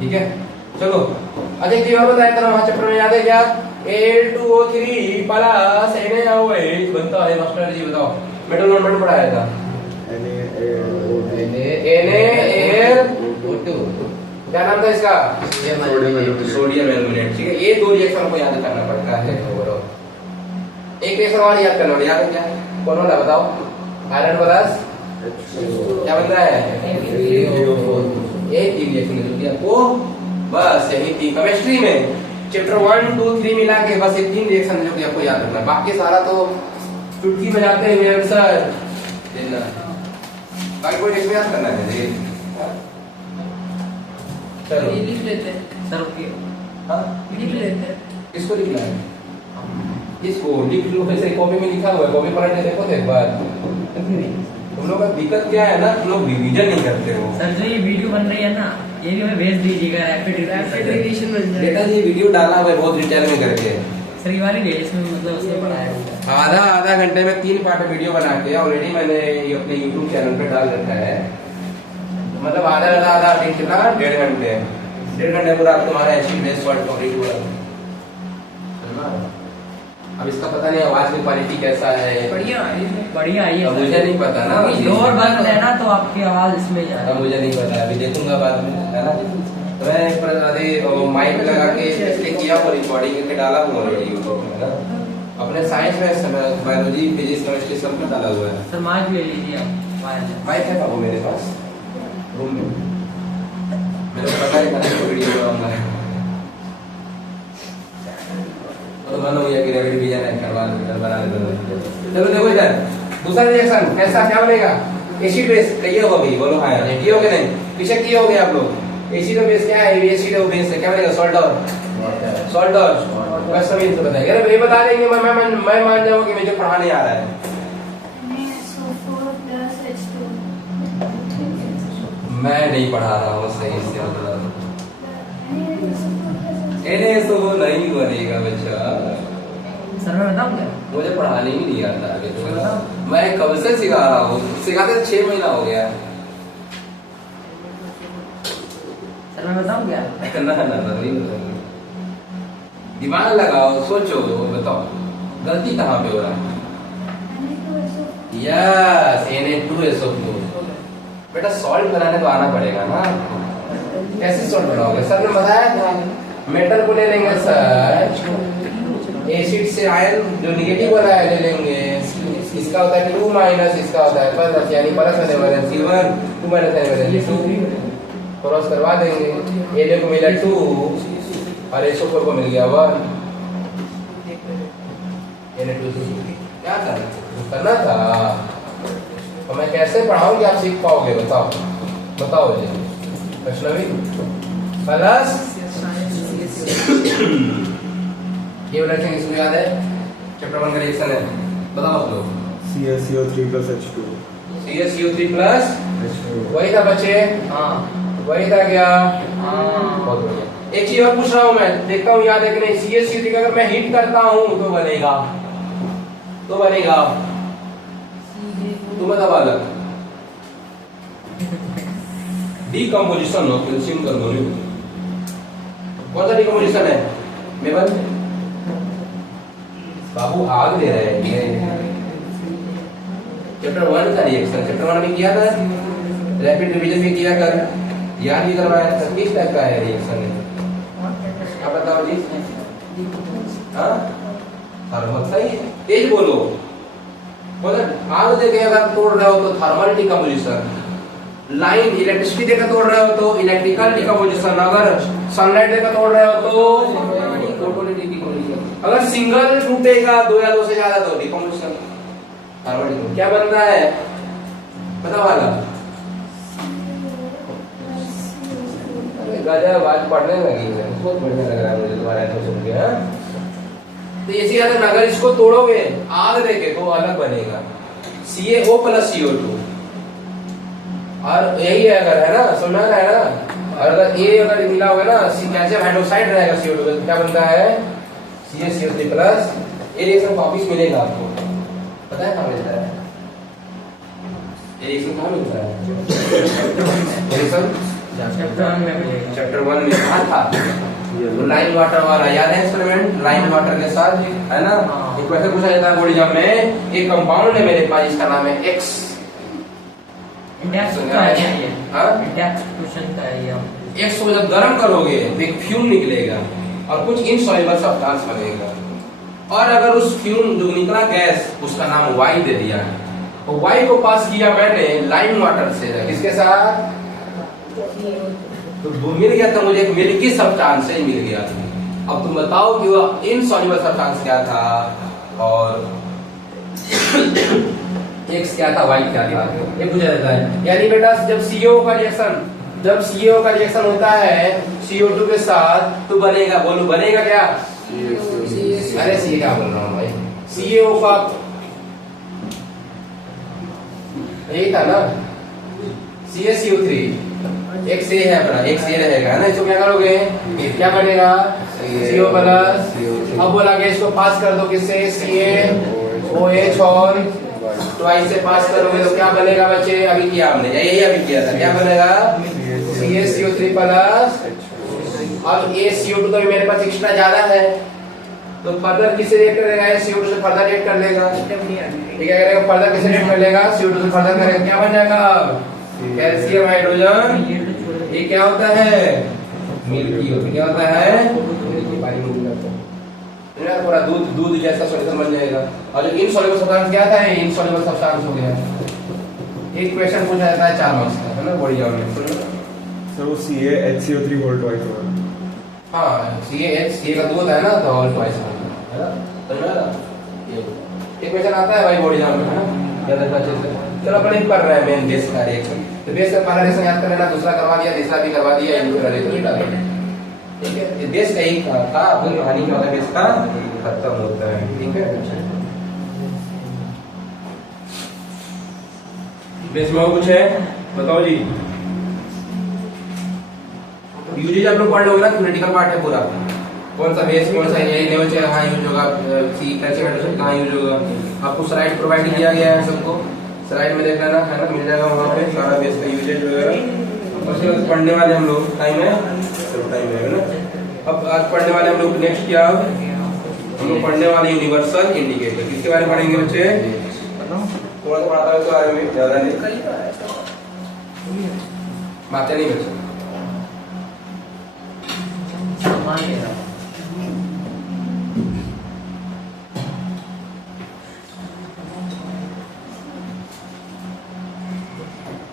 ठीक है, चलो अजय की और बताया था वहां चैप्टर में, याद है क्या, Al2O3 प्लस NaOH बनता है मास्टर जी बताओ मेटल नंबर पढ़ाया था NaAl2 क्या नाम था इसका सोडियम एल्यूमिनेट ठीक है ये दो रिएक्शन को याद करना पड़ता है बोलो एक रिएक्शन और याद करना याद है क्या कौन वाला बताओ आयरन प्लस क्या बनता है ये तीन रिएक्शन मिलती है आपको बस यही तीन केमिस्ट्री में चैप्टर 1 2 3 मिला के बस ये तीन रिएक्शन जो कि आपको याद रखना है बाकी सारा तो चुटकी बजाते हैं आंसर देना बाकी कोई रिएक्शन याद करना है देखिए चलो ये लिख लेते हैं सर के हां लिख लेते हैं इसको लिखना है इसको लिख लो वैसे कॉपी में लिखा हुआ है कॉपी पलट के देखो तो एक बार तुम लोग का दिक्कत क्या है ना तुम लोग रिवीजन नहीं करते हो सर जो ये वीडियो बन रही है ना ये भी हमें भेज दीजिएगा रैपिड एडिशन मिल बेटा जाएगा ये वीडियो डाला हुआ है बहुत डिटेल में करके सर ये वाली डेज में मतलब उसमें पढ़ाया हुआ है आधा घंटे में 3 पार्ट वीडियो बना के ऑलरेडी मैंने ये अपने YouTube चैनल पे डाल रखा है मतलब आधा दिन कितना 1.5 घंटे 1.5 घंटे पूरा तुम्हारा एसिड बेस वर्ड कंप्लीट हुआ है ना? अब इसका पता नहीं आवाज की क्वालिटी कैसा है बढ़िया है बढ़िया आई अब है मुझे नहीं पता ना डोर बंद है ना तो आपकी आवाज इसमें जा अब मुझे नहीं पता अभी देखूंगा बाद में है ना तो मैं एक बार आधे माइक लगा के इसलिए किया और रिकॉर्डिंग करके डाला हूँ ऑलरेडी YouTube में ना अपने साइंस में बायोलॉजी फिजिक्स केमिस्ट्री सब में डाला हुआ है सर माइक ले लीजिए आप माइक है बाबू मेरे पास रूम में मेरे को पता है मैंने वीडियो बनाऊंगा तो बंद हो गया कि रिवीजन है करवा बना दे चलो देखो इधर दूसरा रिएक्शन कैसा क्या बनेगा एसिड बेस कहिए होगा भाई बोलो हां ये हो गया नहीं पीछे किए हो गए आप लोग एसिड और बेस क्या है एसिड और बेस है क्या बनेगा सॉल्ट और बस सभी इनको बताइए अरे ये बता देंगे मैं मान जाऊंगा कि मुझे पढ़ाने आ रहा है मैं नहीं पढ़ा रहा हूँ सही से मतलब NaSO नहीं बनेगा बच्चा सर मैं बताऊं क्या मुझे पढ़ाने ही नहीं आता अभी तो मैं कब से सिखा रहा हूँ सिखाते 6 महीना हो गया सर मैं बताऊं क्या ना नहीं बताऊंगी दिमाग लगाओ सोचो बताओ गलती कहाँ पे हो रहा है यस Na2SO4 बेटा सॉल्ट बनाने तो आना पड़ेगा ना कैसे सॉल्ट बनाओगे सर ने बताया था मेटल को ले लेंगे सर एसिड से आयन जो निगेटिव वाला है ले लेंगे इसका होता है 2 माइनस इसका होता है प्लस यानी प्लस होने वाला है C1 2 माइनस होने वाला है 2 क्रॉस करवा देंगे Na को मिला 2 और SO4 को मिल गया 1 Na2 क्या करना था तो मैं कैसे पढ़ाऊं कि आप सीख पाओगे बताओ जी वैष्णवी प्लस ये वाला चीज इसको याद है चैप्टर 1 का रिएक्शन है बताओ आप लोग CaCO3 plus H2 CaCO3 plus वही था बच्चे हाँ वही था क्या हाँ बहुत बढ़िया एक चीज और पूछ रहा हूं मैं देखता हूं याद है कि नहीं CaCO3 का अगर मैं हीट करता हूं तो बनेगा तुम बताओ अलग डिकम्पोजिशन ऑफ कैल्शियम कार्बोनेट कौन सा डिकम्पोजिशन है मेबल बाबू आग दे रहे हैं चैप्टर 1 का रिएक्शन चैप्टर 1 में किया था रैपिड रिवीजन भी किया कर याद भी करवाया था किस टाइप का है रिएक्शन आप बताओ जी हां थर्मल सही तेज बोलो मतलब आग देके अगर तोड़ रहे हो तो थर्मल डिकम्पोजिशन लाइन इलेक्ट्रिसिटी देकर तोड़ रहे हो तो इलेक्ट्रिकल डिकम्पोजिशन अगर सनलाइट देकर तोड़ रहे हो तो फोटोलिटिक डिकम्पोजिशन अगर सिंगल टूटेगा 2 या 2 से ज्यादा तो डिकम्पोजिशन थर्मल डिकम्पोजिशन क्या बनता है बताओ वाला गजब आज पढ़ने लगी है बहुत बढ़िया लग रहा है मुझे तुम्हारा ऐसा सुन के हां तो इसी याद रखना अगर इसको तोड़ोगे आग देके तो अलग बनेगा CaO plus CO2 और यही है अगर है ना समझ रहा है ना और अगर A अगर मिला होगा ना कैल्शियम हाइड्रोक्साइड रहेगा CO2 तो क्या बनता है CaCO3 plus ये रिएक्शन वापस मिलेगा आपको पता है कहां मिलता है ये रिएक्शन कहां मिलता है रिएक्शन चैप्टर 1 में मिलेगा चैप्टर 1 में कहा था तो लाइन वाटर वाला याद है एक्सपेरिमेंट, लाइन वाटर के साथ, है ना? एक वैसे पूछा जाता है बॉडी एग्जाम में, एक कंपाउंड है मेरे पास, इसका नाम है एक्स। डेप्थ का है ये। हाँ? डेप्थ क्वेश्चन का है ये। एक्स को जब गर्म करोगे तो एक फ्यूम निकलेगा और कुछ इनसॉल्युबल सब्सटेंस बनेगा, और अगर उस फ्यूम जो निकला गैस उसका नाम वाई दे दिया, तो वाई को पास किया मैंने लाइम वाटर से, किसके साथ? तो वो मिल गया था मुझे, मिल्की सब्सटेंस से मिल गया। अब तुम बताओ कि वो इनसॉल्युबल सब्सटेंस क्या था और एक्स क्या था, वाई क्या था, ये पूछा जाता है। यानी बेटा जब सीओ का रिएक्शन होता है CO2 के साथ तो बनेगा, बोलो बनेगा क्या? अरे सी क्या बोल रहा हूँ भाई, CaO का यही था ना, CaCO3, एक से है अपना, एक से रहेगा ना, इसको क्या करोगे, क्या बनेगा? CO plus. अब बोला कि इसको पास कर दो किससे? CaOH और ट्वाइस से पास करोगे तो क्या बनेगा बच्चे? अभी किया हमने, यही अभी किया था, क्या बनेगा? CaCO3 plus. अब ACO2 तो मेरे पास एक्स्ट्रा ज्यादा है, तो फर्दर किसे रेट करेगा? CO2 से फर्दर रेट कर लेगा, क्या करेगा? फर्दर किसे रेट कर लेगा? CO2 से फर्दर करेगा, क्या बन जाएगा? Calcium hydrogen. ये क्या होता है? मिल्की होता है। क्या होता है? पानी पूरा दूध जैसा सॉल्यूशन बन जाएगा। और जो इनसॉल्युबल सब्सटेंस क्या था? इनसॉल्युबल सब्सटेंस हो गया। एक क्वेश्चन पूछा जाता है 4 मार्क्स का, है ना, बॉडी एग्जाम में। सर वो CaHCO3 होल ट्वाइस होगा। हाँ, CA का 2 होता है ना, तो ऑल ट्वाइस है ना, समझ में आ रहा? ये क्वेश्चन आता है भाई बॉडी एग्जाम में, है ना, याद रखना चाहिए। चलो अपन एक कर रहे हैं मेन बेस का रिएक्शन, तो बेस का पहला रिएक्शन याद कर लेना, दूसरा करवा दिया, तीसरा भी करवा दिया, इनको कर लेते, ठीक है? ये बेस का ही था, अपनी कहानी क्या होता है, बेस का खत्म होता है, ठीक है? बेस में और कुछ है बताओ जी। यूजेज आप लोग पढ़ लोगे ना, क्रिटिकल पार्ट है पूरा, कौन सा बेस, कौन सा लेवल कहाँ यूज होगा, कैल्शियम हाइड्रोजन कहाँ यूज होगा। आपको स्लाइड प्रोवाइड किया गया है सबको, स्लाइड में देख लेना, है ना, मिल जाएगा वहाँ पे सारा बेस का यूजेज वगैरह। उसके बाद पढ़ने वाले हम लोग, टाइम है ना। अब आज पढ़ने वाले हम लोग नेक्स्ट क्या, हम लोग पढ़ने वाले यूनिवर्सल इंडिकेटर, किसके बारे में पढ़ेंगे बच्चे? थोड़ा सा पढ़ाता है उसके बारे में, ज्यादा नहीं, बातें नहीं बच्चे।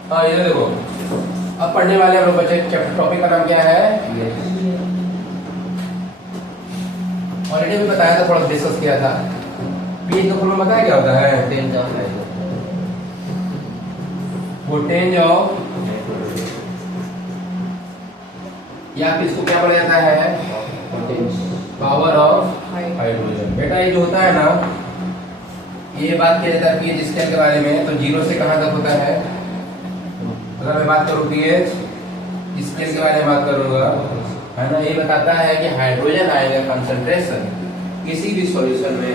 हाँ ये देखो, अब पढ़ने वाले हम लोग बच्चे, चैप्टर टॉपिक का नाम क्या है? ऑलरेडी भी बताया था, थोड़ा डिस्कस किया था। पीएच का फॉर्मूला बताया क्या होता है? वोल्टेज ऑफ, या फिर इसको क्या बोला जाता है? Power of hydrogen. बेटा ये जो होता है ना, ये बात किया जाता है पीएच स्केल के बारे में, तो 0 से कहाँ तक होता है? अगर मैं बात करूँ पीएच स्केल के बारे में बात करूंगा, है ना, ये बताता है कि हाइड्रोजन आयन का कंसंट्रेशन किसी भी सॉल्यूशन में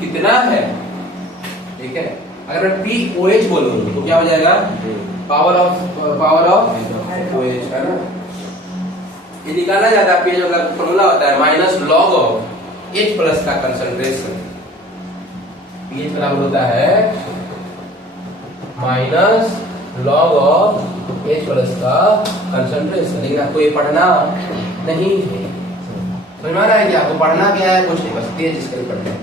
कितना है, ठीक है? अगर मैं POH बोलूँ तो क्या हो जाएगा? पावर ऑफ OH, है ना। ये निकाला जाता है, पीएच का फॉर्मूला होता है -log ऑफ H प्लस का कंसंट्रेशन। पीएच बराबर होता है -log ऑफ H प्लस का कंसंट्रेशन। लेकिन आपको ये पढ़ना नहीं है, समझ में आ रहा है कि आपको पढ़ना क्या है? कुछ नहीं, बस पीएच स्केल पढ़ना है,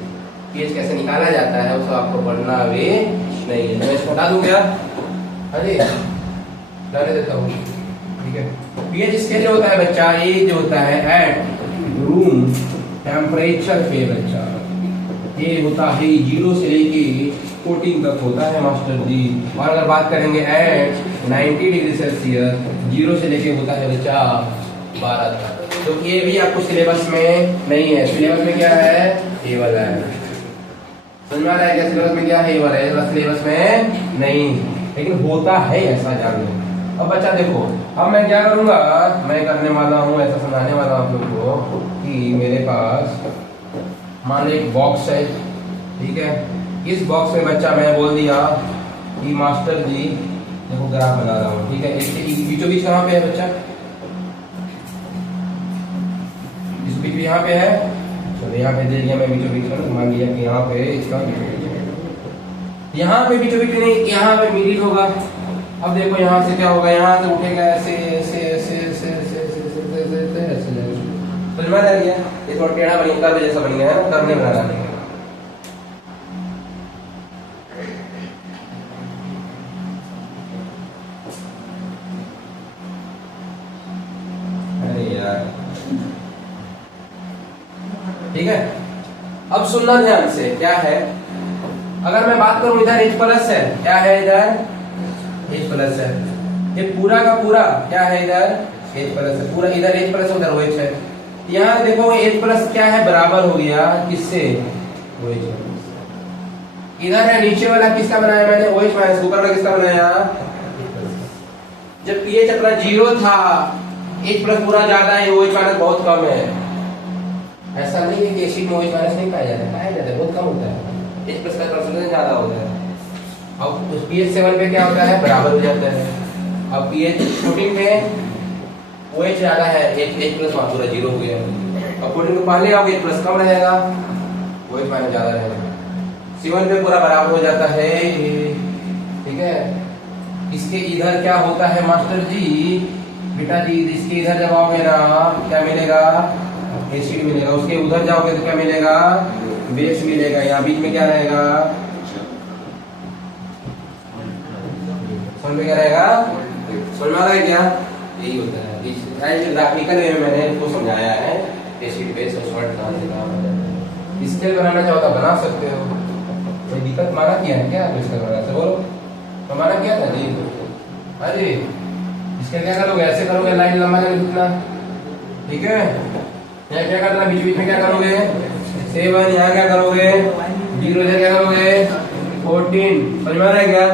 पीएच कैसे निकाला जाता है उसको आपको पढ़ना भी नहीं है। मैं इसको हटा दूं क्या? हाँ जी, डाले देता हूँ, ठीक है। पीएच स्केल जो होता है बच्चा, ये जो होता है एट रूम टेम्परेचर पे बच्चा, ये होता है 0 से लेके 14 तक होता है मास्टर जी। और अगर बात करेंगे एट 90 डिग्री सेल्सियस, 0 से लेके होता है बच्चा 12 तक। तो ये भी आपको सिलेबस में नहीं है। सिलेबस में क्या है? ये वाला है, समझ में आ रहा है क्या? सिलेबस में क्या है? ये वाला है, सिलेबस में नहीं, लेकिन होता है ऐसा, जान लो। अब बच्चा देखो, अब मैं क्या करूंगा, मैं करने वाला हूँ, ऐसा समझाने वाला हूँ आप लोग को कि मेरे पास मान लो एक बॉक्स है, ठीक है। इस बॉक्स में बच्चा मैं बोल दिया कि मास्टर जी देखो ग्राफ बना रहा हूँ, ठीक है। इसके बीचों बीच कहाँ पे है बच्चा? यहाँ पे है, चलो यहाँ पे दे दिया मैं बीचों बीच में, मान लिया कि यहाँ पे इसका यहाँ पे बीचों बीच नहीं, यहाँ पे मिडिल होगा। अब देखो यहाँ से क्या होगा, यहाँ से उठेगा ऐसे ऐसे ऐसे ऐसे ऐसे ऐसे ऐसे ऐसे ऐसे ऐसे, समझ में आ गया? ये थोड़ा टेढ़ा बन गया, कर्व जैसा बन गया है, कर्व नहीं बनाना है। अरे यार, ठीक है। अब सुनना ध्यान से, क्या है, अगर मैं बात करूं इधर H प्लस है, क्या है इधर H प्लस है, ये पूरा का पूरा क्या है इधर H प्लस है, पूरा इधर H प्लस उधर OH है। यहाँ देखो H प्लस क्या है, बराबर हो गया किससे, OH। इधर है नीचे वाला किसका बनाया मैंने, OH माइनस, ऊपर वाला किसका बनाया। जब pH अपना 0 था, H प्लस पूरा ज्यादा है, OH माइनस बहुत कम है। ऐसा नहीं है कि एसिड में OH माइनस नहीं पाया जाता है, पाया जाता है, बहुत कम होता है। H प्लस का कंसंट्रेशन ज्यादा होता है। अब उस pH 7 पे क्या होता है, बराबर हो जाता है। अब pH 14 पे OH ज्यादा है, H प्लस वहां पूरा 0 हो गया। अब 14 के पहले आओगे H प्लस कम रहेगा, OH माइनस ज्यादा रहेगा। 7 पे पूरा बराबर हो जाता है, ठीक है। इसके इधर क्या होता है मास्टर जी, बेटा जी, इसके इधर जब आओगे ना क्या मिलेगा, एसिड मिलेगा। उसके उधर जाओगे तो क्या मिलेगा, बेस मिलेगा। यहाँ बीच में क्या रहेगा, समझ में क्या रहेगा, समझ में आ रहा है क्या, यही होता है। ग्राफिकल वे में मैंने इसको समझाया है, एसिड बेस और सॉल्ट कहाँ से कहाँ हो जाता है। स्केल बनाना चाहो तो बना सकते हो, कोई दिक्कत। माना किया है क्या आपको स्केल बनाना से, बोलो तो माना किया था जी। अरे इसके क्या करोगे, ऐसे करोगे, लाइन लंबा जितना, ठीक है। यहाँ क्या करना, बीच बीच में क्या करोगे, 7, यहाँ क्या करोगे 0, इधर क्या करोगे 14, समझ में आ रहा है क्या।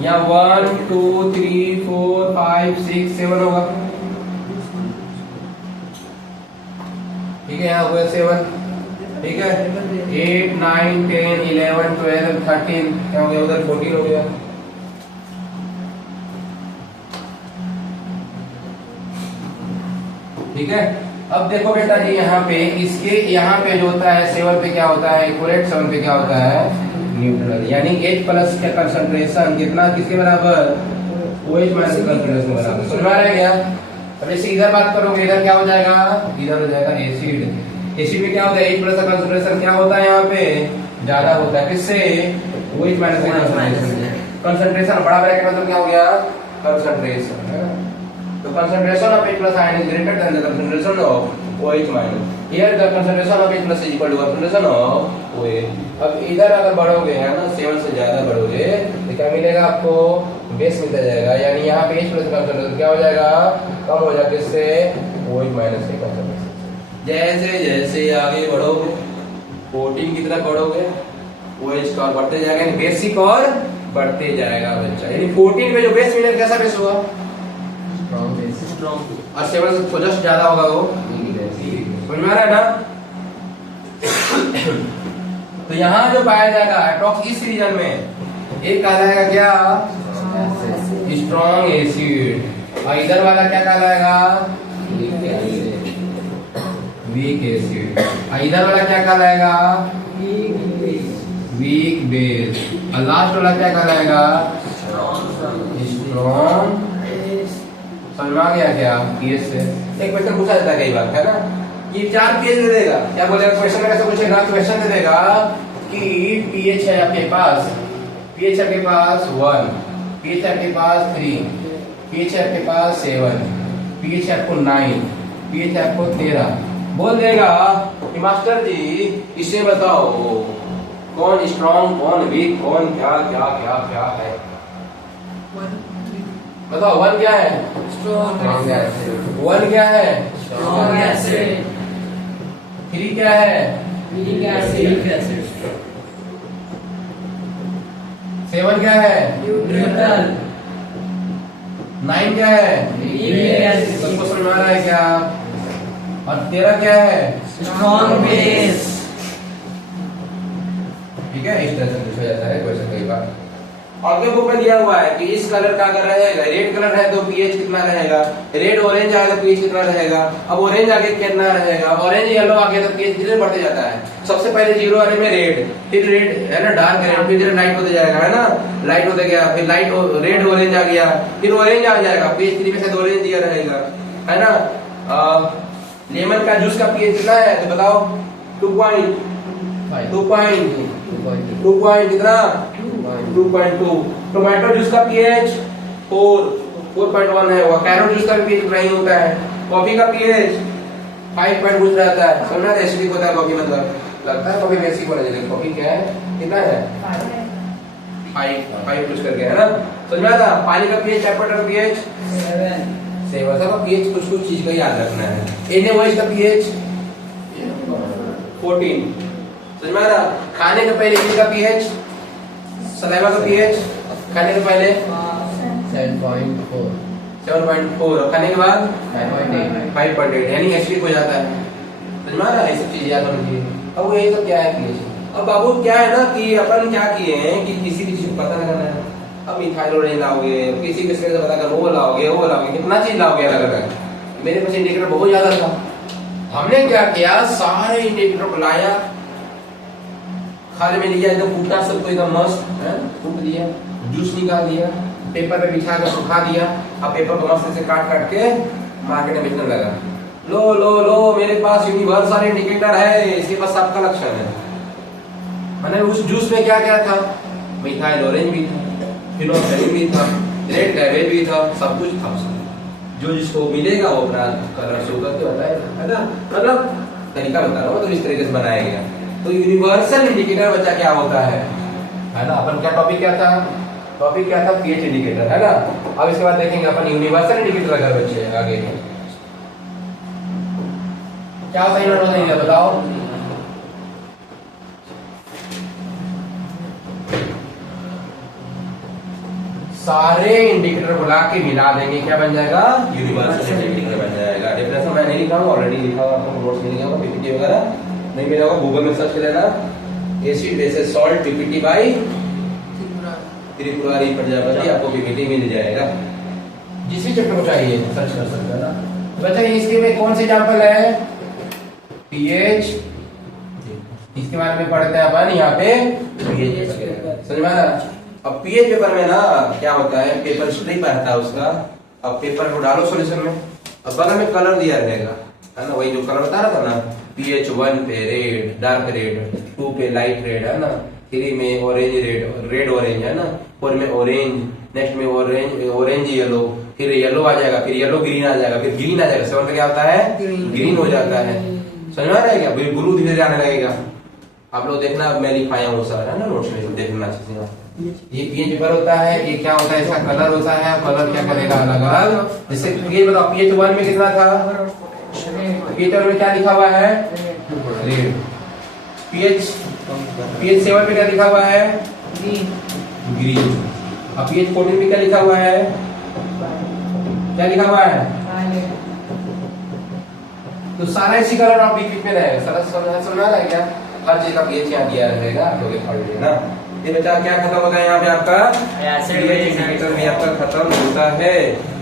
यहाँ 1 2 3 4 5 6 7 होगा, ठीक है। यहाँ हो गया 7, ठीक है। 8 9 10 11 12 13 क्या हो गया, उधर 14 हो गया। ठीक है। अब देखो बेटा जी, यहाँ पे इसके यहाँ पे जो होता है 7 पे क्या होता है, इक्वलेंट 7 पे क्या होता है, न्यूट्रल। यानी H प्लस का कंसंट्रेशन कितना, किसके बराबर, OH माइनस के कंसंट्रेशन बराबर। समझ में आ रहा है क्या। अब इसे इधर बात करोगे, इधर क्या हो जाएगा, इधर हो जाएगा एसिड। एसिड में क्या होता है, H प्लस का कंसंट्रेशन क्या होता है, यहाँ पे ज्यादा होता है, किससे, OH माइनस के कंसंट्रेशन। कंसंट्रेशन बड़ा ब्रैकेट मतलब क्या हो गया, कंसंट्रेशन, है ना। तो concentration of H plus ion is greater than the concentration of OH minus. Here the concentration of H plus is equal to concentration of OH. अब इधर अगर बढ़ोगे, है ना, 7 से ज्यादा बढ़ोगे तो क्या मिलेगा आपको, बेस मिलता जाएगा। यानी यहाँ पे H plus concentration क्या हो जाएगा, कम हो जाएगा, इससे OH minus के concentration। जैसे जैसे आगे बढ़ोगे 14 की तरफ बढ़ोगे, OH का बढ़ते जाएगा, यानी बेसिक और बढ़ते जाएगा बच्चा। यानी 14 पे जो बेस मिलेगा कैसा बेस हुआ, और 7 से जस्ट ज्यादा होगा वो, समझ में आ रहा है ना। तो यहाँ जो पाया जाएगा एटॉक्स इस रीजन में, एक कहलाएगा क्या, स्ट्रॉन्ग एसिड, और इधर वाला क्या कहलाएगा, वीक एसिड, और इधर वाला क्या कहलाएगा, वीक बेस, और लास्ट वाला क्या कहलाएगा, स्ट्रॉन्ग। समझ में आ गया क्या, पीएच से एक क्वेश्चन पूछा जाता है कई बार, है ना। ये 4 पीएच दे देगा, क्या बोलेगा क्वेश्चन में, कैसे पूछेगा, क्वेश्चन दे देगा कि पीएच है आपके पास, पीएच आपके पास 1, पीएच आपके पास 3, पीएच आपके पास 7, पीएच आपको 9, पीएच आपको 13। बोल देगा कि मास्टर जी इसे बताओ कौन स्ट्रॉन्ग, कौन वीक, कौन क्या क्या क्या क्या है, बताओ। 1 क्या है, स्ट्रॉन्ग 1 क्या है, एसिड। 3 क्या है, वीक एसिड। 7 क्या है, न्यूट्रल। 9 क्या है, बेस। सबको समझ में आ रहा है क्या। और 13 क्या है, स्ट्रॉन्ग बेस। ठीक है। इस तरह से पूछा जाता है क्वेश्चन कई बार। आपके बुक में दिया हुआ है कि इस कलर का अगर रहेगा, रेड कलर है तो पीएच कितना रहेगा, रेड ऑरेंज आएगा तो पीएच कितना रहेगा। अब ऑरेंज आगे कितना रहेगा, ऑरेंज येलो आगे तो पीएच धीरे बढ़ते जाता है। सबसे पहले जीरो आने में रेड, फिर रेड है ना, डार्क रेड, फिर धीरे लाइट होते जाएगा, है ना, लाइट होते गया, फिर लाइट रेड ऑरेंज आ गया, फिर ऑरेंज आ जाएगा, पीएच 3 में से ऑरेंज दिया रहेगा, है ना। लेमन का जूस का पीएच कितना है तो बताओ, 2.2 कितना, 2.2। टोमेटो जूस का पीएच 4.1 है, वो कैरेट जूस का पीएच नहीं होता है। कॉफी का पीएच 5 पॉइंट कुछ रहता है, समझना, एसिडिक होता है कॉफी, मतलब लगता है कॉफी बेसिक होना चाहिए, कॉफी क्या है, कितना है, 5 कुछ करके, है ना, समझ में आता। पानी का पीएच, वाटर का पीएच 7, सब पीएच कुछ चीज का याद रखना है। एनएओएच का पीएच 14, समझ में आ रहा। खाने के पहले इसका पीएच, सलाइवा का पीएच, खाने के पहले 7.4 और खाने के बाद 5.8, यानी एसिडिक हो जाता है, समझ में आ रहा है। ये सब चीज याद होनी चाहिए। अब वो ये सब क्या है पीएच। अब बाबू क्या है ना कि अपन क्या किए हैं कि किसी भी चीज को पता लगाना है। अब मिथाइल ऑरेंज लाओगे, किसी किसी से पता कर, वो लाओगे, कितना चीज लाओगे अलग अलग। मेरे पास इंडिकेटर बहुत ज्यादा था, हमने क्या किया, सारे इंडिकेटर को लाया, खाने में लिया, एकदम कूटा सबको एकदम मस्त है, कूट दिया, जूस निकाल दिया, पेपर पे बिछा कर सुखा दिया। अब पेपर को मस्त से काट काट के मार्केट में बेचने लगा। लो लो लो, मेरे पास यूनिवर्सल इंडिकेटर है, इसके पास सबका लक्षण है। मैंने उस जूस में क्या क्या था, मिथाइल ऑरेंज भी था, फिनोल्फथालीन भी था, रेड कैबेज भी था, सब कुछ था उसमें। जो जिसको मिलेगा वो अपना कलर शो करके बताएगा, है ना, मतलब तरीका बता रहा हूँ, तो इस तरीके से बनाया गया। तो यूनिवर्सल इंडिकेटर बच्चा क्या होता है ना। अपन क्या टॉपिक क्या था, पीएच इंडिकेटर, है ना। अब इसके बाद देखेंगे अपन यूनिवर्सल इंडिकेटर अगर बच्चे आगे क्या होता है, बताओ। सारे इंडिकेटर बुला के मिला देंगे, क्या बन जाएगा, यूनिवर्सल इंडिकेटर बन जाएगा। डेफिनेशन मैं नहीं लिखा हूँ, ऑलरेडी लिखा हुआ, आपको नोट्स में लिखा हुआ, पीपीटी वगैरह नहीं मिला होगा, गूगल में सर्च कर लेना, acid bases salt PPT by Tripurari Prajapati, आपको पीपीटी मिल जाएगा। जिस भी चैप्टर को चाहिए सर्च कर सकते हैं ना। तो बच्चा इसके में कौन से एग्जांपल है, पीएच, इसके बारे में पढ़ते हैं अपन यहाँ पे, पीएच समझ में आया। अब पीएच पेपर में ना क्या होता है, पेपर स्ट्रिप आता है उसका। अब पेपर को डालो सॉल्यूशन में, अब बगल में कलर दिया रहेगा, है ना, वही जो कलर बता रहा था ना, पीएच 1 पे रेड, डार्क रेड, 2 पे लाइट रेड, है ना, 3 में ऑरेंज रेड ऑरेंज, है ना, 4 में ऑरेंज, नेक्स्ट में ऑरेंज येलो, फिर येलो आ जाएगा, फिर येलो ग्रीन आ जाएगा, फिर ग्रीन आ जाएगा, 7 पे क्या होता है, ग्रीन हो जाता है। समझ में आ रहा है क्या, ब्लू धीरे धीरे आने लगेगा। आप लोग देखना, मैं लिखाया हूँ सारा, है ना, नोट्स में देखना चीजें। ये पीएच पेपर होता है, ये क्या होता है, इसका कलर होता है, कलर क्या करेगा अलग अलग। जैसे ये बताओ, पीएच 1 में कितना था, पीएच 1 में क्या लिखा हुआ है, रेड। पीएच 7 में क्या लिखा हुआ है, ग्रीन। अब पीएच 14 में क्या लिखा हुआ है, क्या लिखा हुआ है, तो सारा इसी कलर ऑफ लिक्विड में रहेगा। सारा समझ आ रहा है क्या, हर चीज का पीएच यहाँ दिया रहेगा, आप लोग पढ़ लेना। ये बच्चा क्या खत्म होता है, यहाँ पे आपका पीएच इंडिकेटर भी आपका खत्म होता है।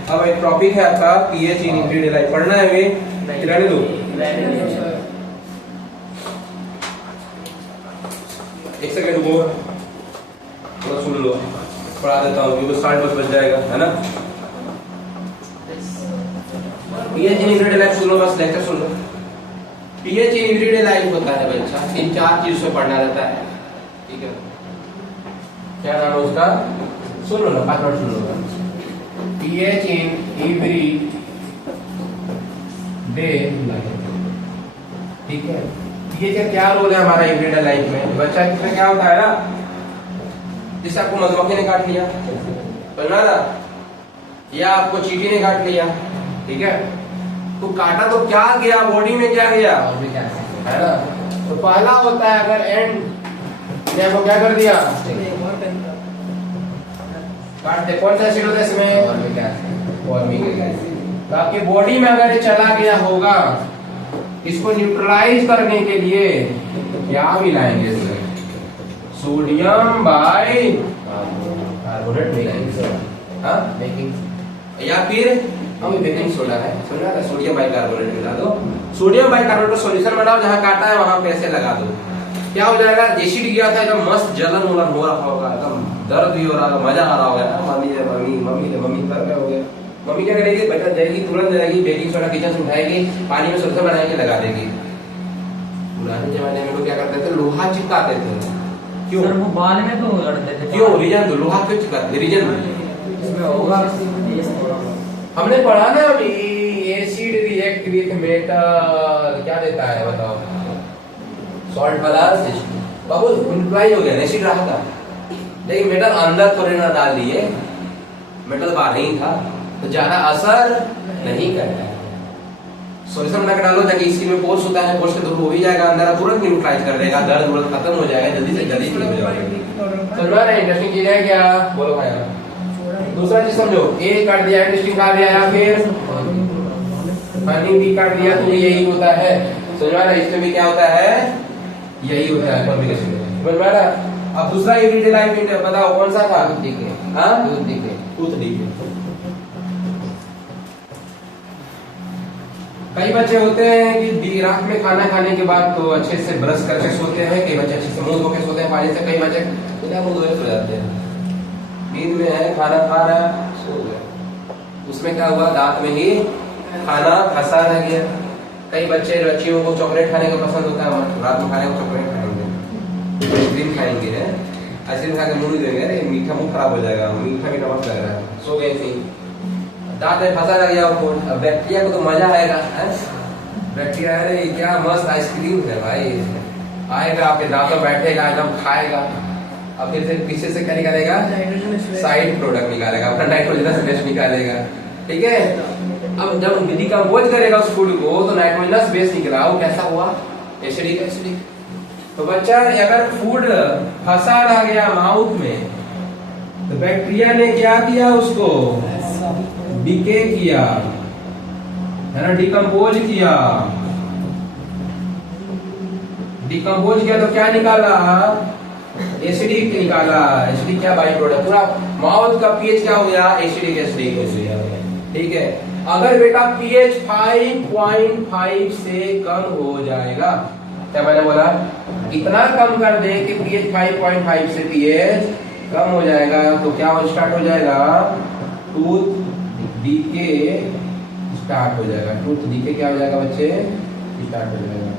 अब एक टॉपिक है आपका पीएच इन एवरीडे लाइफ, पढ़ना है वे, रहने दो, एक सेकंड वो थोड़ा सुन लो, पढ़ा देता हूँ क्योंकि 60 बज जाएगा, है ना। पीएच इन एवरीडे लाइफ सुन लो, बस lecture soon low. PH in everyday life होता है बच्चा, इन 4 चीज से पढ़ना रहता है, ठीक है। क्या नाम है उसका, सुन लो ना, 5 minute soon low. PH in every day life, ठीक है। पीएच का क्या रोल है हमारा एवरीडे लाइफ में, बच्चा इसमें क्या होता है ना, जैसे आपको मधुमक्खी ने काट लिया, समझा ना, या आपको चींटी ने काट लिया, ठीक है, तो काटा तो क्या गया, बॉडी में क्या गया, है ना। तो पहला होता है अगर एंड ने आपको क्या कर दिया, काट दे, कौन सा एसिड होता है इसमें, फॉर्मिक एसिड। तो आपकी बॉडी में अगर ये चला गया होगा, इसको न्यूट्रलाइज करने के लिए क्या मिलाएंगे इसमें, सोडियम बाई कार्बोनेट, बाइकार्बोनेट मिलाएंगे। हाँ बेकिंग या फिर हम बेकिंग सोडा है, सोडा का सोडियम बाइकार्बोनेट मिला दो। सोडियम बाइकार्बोनेट का सॉल्यूशन बनाओ, जहाँ काटा है वहां पे ऐसे लगा दो। क्या हो जाएगा, एसिड गया था एकदम मस्त जलन वलन हो रहा होगा, एकदम दर्द भी हो रहा होगा, मजा आ रहा होगा। मम्मी कर रहे होगे। मम्मी क्या करेगी, बेटा जाएगी तुरंत जाएगी बेकिंग सोडा किचन से उठाएगी, पानी में सॉल्यूशन बना के लगा देगी। पुराने जमाने में लोग क्या करते थे, लोहा चिपकाते थे। क्यों? सर वो बाल में तो लड़ते थे। क्यों? रीजन दो, लोहा क्यों चिपकाते? रीजन इसमें होगा टेस्ट थोड़ा बहुत। हमने पढ़ा ना अभी, एसिड रिएक्ट विथ मेटल क्या देता है बताओ, सॉल्ट प्लस बाबू मल्टीप्लाई हो गया, एसिड रहा था लेकिन मेटल अंदर थोड़े ना डाल दिए, मेटल बाहर नहीं था तो ज्यादा असर नहीं करता है। सॉल्यूशन बना के डालो ताकि स्किन में पोर्स होता है, पोर्स के थ्रू हो भी जाएगा अंदर, तुरंत न्यूट्रलाइज कर देगा, दर्द वर्द खत्म हो जाएगा, जल्दी से जल्दी ठीक हो जाएगा। समझ रहे हैं? इंटरेस्टिंग चीज है क्या? बोलो भाई। दूसरा चीज समझो, ए काट दिया, इंटरेस्टिंग काट दिया, या फिर हनी भी काट दिया तो यही होता है। समझ रहा है? इसमें भी क्या होता है, यही होता है कॉम्बिनेशन में। समझ रहा है? अब दूसरा एवरीडे लाइफ में बताओ कौन सा था? Tooth decay. कई बच्चे होते हैं कि रात में खाना खाने के बाद तो अच्छे से ब्रश करके सोते हैं, कई बच्चे अच्छे से मुंह धो के सोते हैं पानी से, कई बच्चे बिना मुंह धोए सो जाते हैं। नींद में है, खाना खा रहा है, सो गया, उसमें क्या हुआ, दांत में ही खाना फंसा रह गया। कई बच्चियों को चॉकलेट खाने का पसंद होता है, रात में खाने को चॉकलेट खाएंगे, आइसक्रीम खाएंगे, आइसक्रीम खा के मुंह नहीं देंगे, मीठा मुंह खराब हो जाएगा, मीठा मीठा मत लग रहा है, सो गए थे, दांत में फंसा रह गया। अब बैक्टीरिया को तो मजा आएगा, बैक्टीरिया अरे क्या मस्त आइसक्रीम है भाई, आएगा आपके दांत में बैठेगा, एकदम खाएगा, अब फिर से पीछे से क्या निकालेगा, साइड प्रोडक्ट निकालेगा, अपना नाइट्रोजनस बेस निकालेगा। ठीक है, अब जब डिकम्पोज करेगा उस फूड को तो नाइट्रोजनस बेस निकला, वो कैसा हुआ, एसिडिक। तो बच्चा अगर फूड फंसा रह गया माउथ में तो बैक्टीरिया ने क्या किया, उसको डिके किया, है ना, डिकम्पोज किया। डिकम्पोज किया तो क्या निकाला, एसिडिक निकाला। एसिडिक क्या बाई प्रोडक्ट, पूरा माउथ का पीएच क्या हो गया, एसिडिक हो गया। ठीक है, अगर बेटा पीएच 5.5 से कम हो जाएगा, क्या मैंने बोला, इतना कम कर दे कि पीएच 5.5 से पीएच कम हो जाएगा तो क्या हो स्टार्ट हो जाएगा, टूथ डीके स्टार्ट हो जाएगा। टूथ डीके क्या हो जाएगा बच्चे, स्टार्ट हो जाएगा।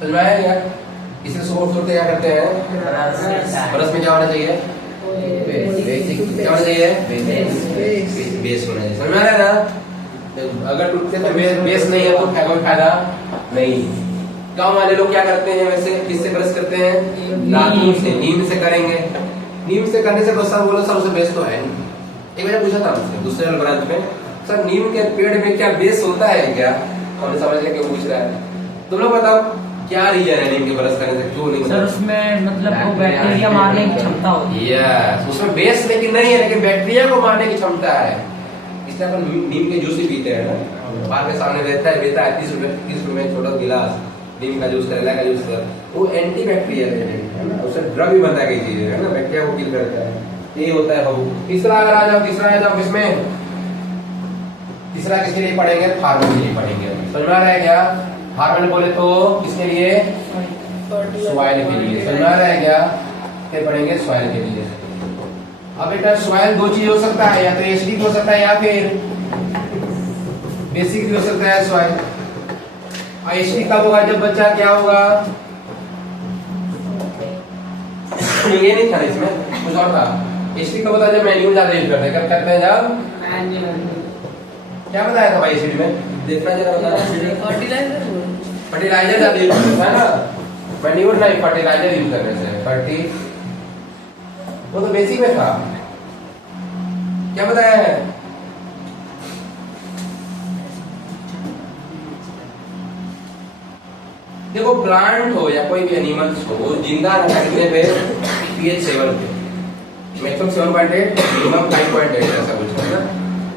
समझ में आया क्या? इसे सोच सोच क्या करते हैं, ब्रश में क्या होना चाहिए, क्या होना चाहिए, बेस होना चाहिए। समझ में आ रहा है ना? अगर टूटते तो बेस नहीं है तो कोई फायदा नहीं। गाँव वाले लोग क्या करते हैं वैसे, किससे ब्रश करते हैं, दातून से, नीम से करेंगे। नीम से करने से सर बोलो सर उसे बेस तो है नहीं। एक बार पूछा था मुझसे दूसरे ब्रांच में, सर नीम के पेड़ में क्या बेस होता है क्या, हमने समझ लिया क्यों पूछ रहा है। तुम लोग बताओ क्या रीजन है नीम के ब्रश करने से, क्यों नहीं? सर उसमें मतलब वो बैक्टीरिया मारने की क्षमता होती है। यस, उसमें बेस लेकिन नहीं है, लेकिन बैक्टीरिया को मारने की क्षमता है। इसलिए अपन नीम के जूस ही पीते हैं ना, बाहर के सामने रहता है 30 रुपए छोटा गिलास नीम का जूस, करेला का जूस, वो एंटी बैक्टीरियल है ना, उससे ड्रग भी बनता है, कई चीजें है ना, बैक्टीरिया को किल करता है। ये होता है बाबू। तीसरा अगर आ जाओ, तीसरा आ जाओ किसमें, तीसरा किसके लिए पढ़ेंगे, फार्मर के लिए पढ़ेंगे। समझ में आ रहा है क्या? फार्मर बोले तो किसके लिए, सॉइल के लिए। समझ में आ रहा है क्या? फिर पढ़ेंगे सॉइल के लिए। अब बेटा सॉइल दो चीज हो सकता है, या तो एसिडिक हो सकता है या फिर बेसिक भी हो सकता है सॉइल। एसिडिक कब होगा, जब बच्चा क्या होगा, ये नहीं था इसमें, कुछ और था। एसिडिक कब होता है, जब मैन्यूर ज्यादा यूज करते हैं। कब करते हैं, जब क्या बताया था भाई एसिड में, देखना जरा बताना, फर्टिलाइजर ज्यादा यूज करता है ना, मैन्यूर नहीं, फर्टिलाइजर यूज करने से। वो तो बेसिक में था, क्या बताया है, देखो प्लांट हो या कोई भी एनिमल्स हो, जिंदा रखने पे पीएच 7 पे, मैक्सिमम 7.8, मिनिमम 5.8 ऐसा कुछ है ना।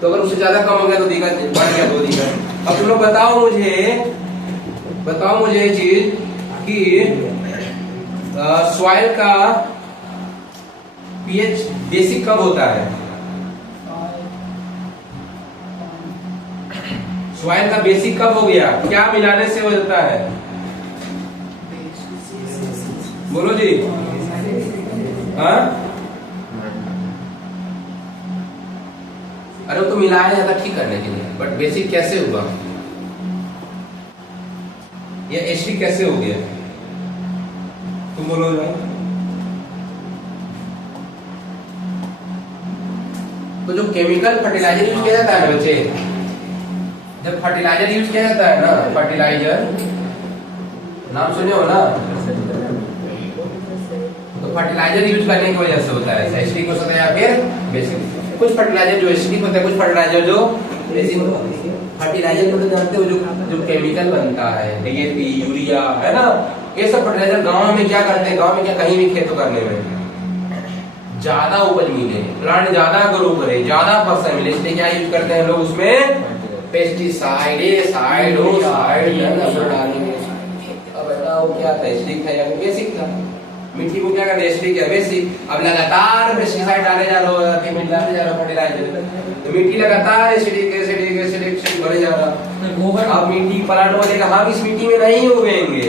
तो अगर उससे ज्यादा कम हो गया तो दिक्कत, बढ़ गया तो दिक्कत। अब तुम लोग बताओ मुझे ये चीज कि सॉइल का पीएच बेसिक कब होता है? सॉइल का बेसिक कब हो गया? क्या मिलाने से हो जाता है? बोलो जी। हाँ, अरे वो तो मिलाया जाता ठीक करने के लिए, बट बेसिक कैसे हुआ? ये एसिड कैसे हो गया? तुम बोलो भाई। तो जो केमिकल फर्टिलाइजर यूज किया जाता है ना बच्चे, जब फर्टिलाइजर यूज किया जाता है ना, फर्टिलाइजर नाम सुने हो ना, तो फर्टिलाइजर यूज करने की वजह से होता है एसिडिक हो सकता है या फिर बेसिक। कुछ फर्टिलाइजर जो एसिडिक होता है, कुछ फर्टिलाइजर जो बेसिक होता है। फर्टिलाइजर तो जानते हो जो केमिकल बनता है, डीएपी, यूरिया, है ना, ये सब फर्टिलाइजर गांव में क्या करते हैं, गांव में क्या कहीं भी खेतों करने में ज्यादा उपज मिले, प्लांट ज्यादा ग्रो करे, ज्यादा फसल मिले, इसलिए क्या यूज करते हैं लोग उसमें? पेस्टिसाइड, साइड डालेंगे। अब बताओ क्या था, एसिडिक था या बेसिक था? मिट्टी को क्या करते हैं, एसिडिक या बेसिक? अब लगातार पेस्टिसाइड डाले जा रहे हो, मिलाते जा रहे हो फर्टिलाइजर, तो मिट्टी लगातार एसिडिक एसिडिक एसिडिक एसिडिक बढ़े जा रहा। गोबर अब मिट्टी प्लांट बोलेगा हम इस मिट्टी में नहीं उगेंगे,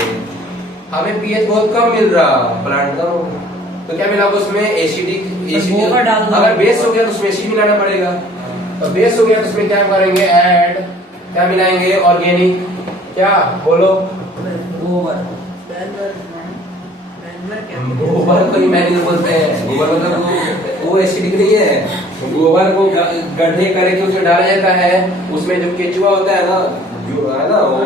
हमें पीएच बहुत कम मिल रहा, प्लांट कम होगा, तो क्या मिला उसमें? एसिडिक। गोबर डाल दो। अगर बेस हो गया तो उसमें एसिड मिलाना पड़ेगा, तो बेस हो गया तो उसमें क्या करेंगे? ऐड क्या मिलाएंगे? ऑर्गेनिक। क्या बोलो? गोबर। गोबर को ही मैन्यूर बोलते हैं। गोबर मतलब वो एसिडिक नहीं है। गोबर को गड्ढे करके उसमें डाला जाता है, उसमें जो केचुआ होता है ना, जो है ना वो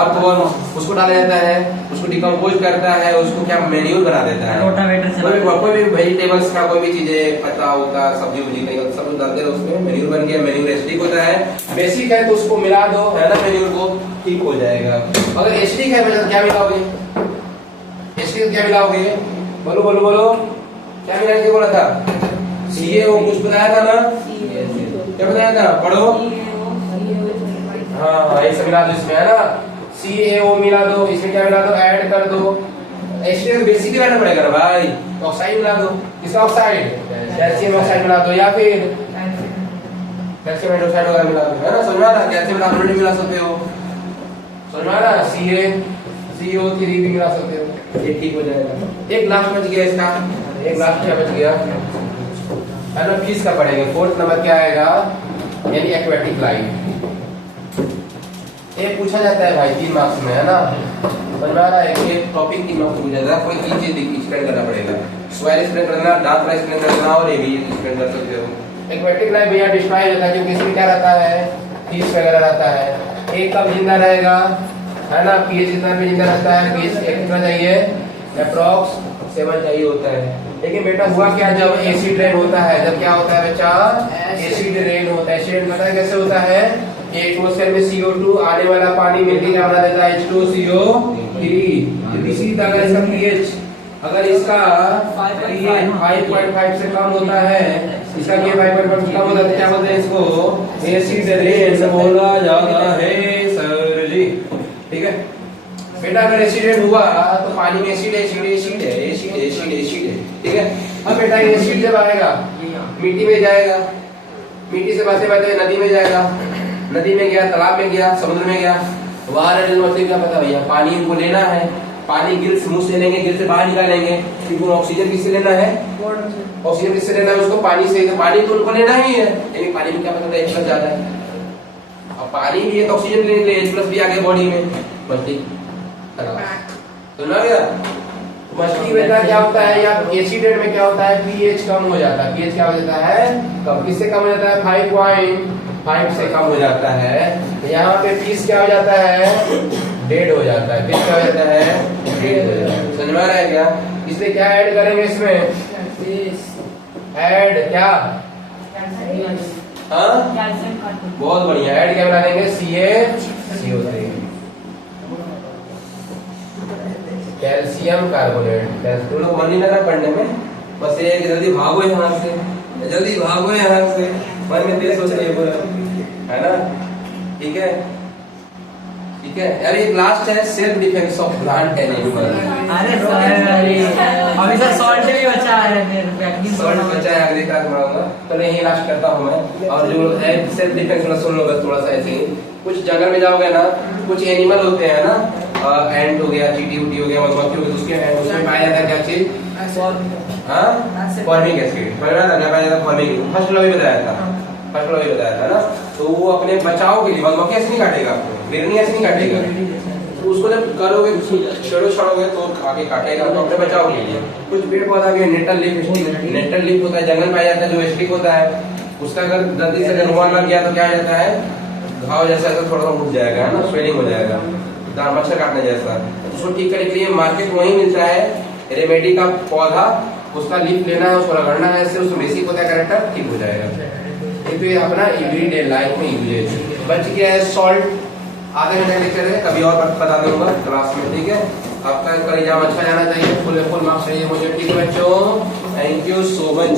अर्थवर्म, उसको डाला जाता है, उसको डिकम्पोज करता है, उसको क्या मैन्यूर बना देता है। रोटावेटर से कोई भी वेजिटेबल्स का कोई भी चीजें, पत्ता होता है, सब्जी उब्जी का सब कुछ डालते हैं उसमें, मैन्यूर बन गया। मैन्यूर एसिडिक होता है, बेसिक है तो उसको मिला दो, है ना, मैन्यूर को, ठीक हो जाएगा। अगर एसिडिक है तो क्या मिलाओगे? एसिडिक क्या मिलाओगे? बोलो बोलो बोलो, क्या मिलाएंगे? बोला था CaO, कुछ बताया था ना, क्या बताया था? पढ़ो। हाँ, ये सब मिला दो इसमें, है ना, CaO मिला दो, इसमें क्या मिला दो? ऐड कर दो। एसिडिक बेसिक मिलाना पड़ेगा ना भाई, ऑक्साइड मिला दो। किसका ऑक्साइड? कैल्शियम ऑक्साइड मिला दो, या फिर कैल्शियम हाइड्रोक्साइड वगैरह मिला दो, है ना, समझ में आ रहा है? कैल्शियम कार्बोनेट मिला सकते हो, समझ में आ रहा है? CO3 भी मिला सकते हो, ये ठीक हो जाएगा। एक लास्ट बच गया इसका, एक लास्ट क्या बच गया, है ना, फीस का पड़ेगा। 4th नंबर क्या आएगा? यानी एक्वेटिक लाइफ। ये पूछा जाता है भाई 3 मार्क्स में, है ना, समझ में आ रहा है? ये टॉपिक 3 मार्क्स पूछा जाता है, कोई 3 चीज एक्सप्लेन करना पड़ेगा। सॉइल एक्सप्लेन करना, डार्क फ्लाई एक्सप्लेन करना, और ये भी एक्सप्लेन कर सकते हो। एक्वेटिक लाइफ भैया डिस्ट्रॉय हो जाता है क्योंकि इसमें क्या रहता है? फीस वगैरह रहता है। एक कब जिंदा रहेगा, है ना, पीएच कितना पे जिंदा रहता है? पीएच कितना चाहिए? अप्रॉक्स 7 चाहिए होता है। लेकिन बेटा हुआ क्या, जब एसिड रेन होता है, जब क्या होता है बच्चा? एसिड रेन होता है। एसिड रेन पता है कैसे होता है? ये एटमॉस्फेयर में CO2 आने वाला पानी मिलकर क्या बना देता है? H2CO3। इसी तरह इसका पीएच अगर इसका 5.5 से कम होता है, इसका ये 5.5 से कम होता है, क्या बोलते हैं इसको? एसिड रेन बोला जाता है सर जी, ठीक है बेटा। अगर एसिड हुआ तो पानी में एसिड एसिड एसिड है, एसिड एसिड एसिड है, ठीक है। अब बेटा ये एसिड जब आएगा मिट्टी में जाएगा, मिट्टी से बहते बहते नदी में जाएगा, नदी में गया, तालाब में गया, समुद्र में गया, वहां मछली क्या पता भैया, पानी इनको लेना है, पानी गिल से मुंह से लेंगे, गिल से बाहर निकालेंगे, क्योंकि ऑक्सीजन किससे लेना है? ऑक्सीजन किससे लेना है उसको? पानी से। तो पानी तो उनको लेना ही है, लेकिन पानी में क्या पता है H+ ज्यादा है, अब पानी भी है तो ऑक्सीजन लेने के लिए H+ भी आगे बॉडी में, मछली तो ना गया। मछली बेटा क्या होता है, या एसिडेट में क्या होता है? पीएच कम हो जाता है। पीएच क्या हो जाता है? कम। किससे कम हो जाता है? 5.5 से कम हो जाता है। यहाँ पे पीस क्या हो जाता है? डेड हो जाता है। पीस क्या हो जाता है? डेड हो जाता है। समझ में आ रहा है क्या? इसलिए क्या ऐड करेंगे इसमें? ऐड क्या? हाँ, बहुत बढ़िया। ऐड क्या बना देंगे? CaCO3, calcium carbonate. तुम लोग मन नहीं लगा पढ़ने में, बस ये जल्दी भागो यहाँ से, जल्दी भागो यहाँ से, मन में तेज सोच रही है, है ना, ठीक है। ठीक है। अब एक लास्ट है self defence of plant and animal. अरे सर अभी सर सॉल्ट भी बचा है मेरे पैकिंग सॉल्ट बचा है, अगली क्लास में आऊंगा। तो यही लास्ट करता हूँ मैं। और जो है सेल्फ डिफेंस वाला सुन लो बस थोड़ा सा ऐसे ही। कुछ जंगल में जाओगे ना, कुछ एनिमल होते हैं ना, एंट हो गया, चींटी उटी हो गया, मधुमक्खी हो गई, उसके उसमें पाया जाता है क्या चीज? हाँ, फॉर्मिक एसिड पाया जाता है। फॉर्मिक फर्स्ट लॉ भी बताया था ना। तो वो अपने बचाव के लिए मधुमक्खी ऐसे नहीं काटेगा आपको, बिरनी ऐसे नहीं काटेगा, तो उसको जब करोगे छोड़ोगे तो आगे काटेगा, तो अपने बचाव के लिए। कुछ पेड़ पौधा भी नेटल लीफ होता है, जंगल पाया जाता है जो स्टिक होता है, उसका अगर जल्दी से रुमाल लग गया तो क्या आ जाता है, घाव जैसा थोड़ा सा उठ जाएगा, है ना, स्वेलिंग हो जाएगा, मच्छर काटने जैसा। उसको ठीक करने के लिए मार्केट में वही मिलता है रेमेडी का पौधा, उसका लीफ लेना है, उसको रगड़ना है, इससे उसमें बेसिक होता है कैरेक्टर ठीक हो जाएगा। तो ये अपना एवरीडे लाइफ में यूज है। बच गया है सॉल्ट, आधे घंटे लेक्चर है, कभी और बता दूंगा क्लास में, ठीक है। आपका कल एग्जाम अच्छा जाना चाहिए, फुल मार्क्स चाहिए मुझे, ठीक है बच्चों। Thank you so much.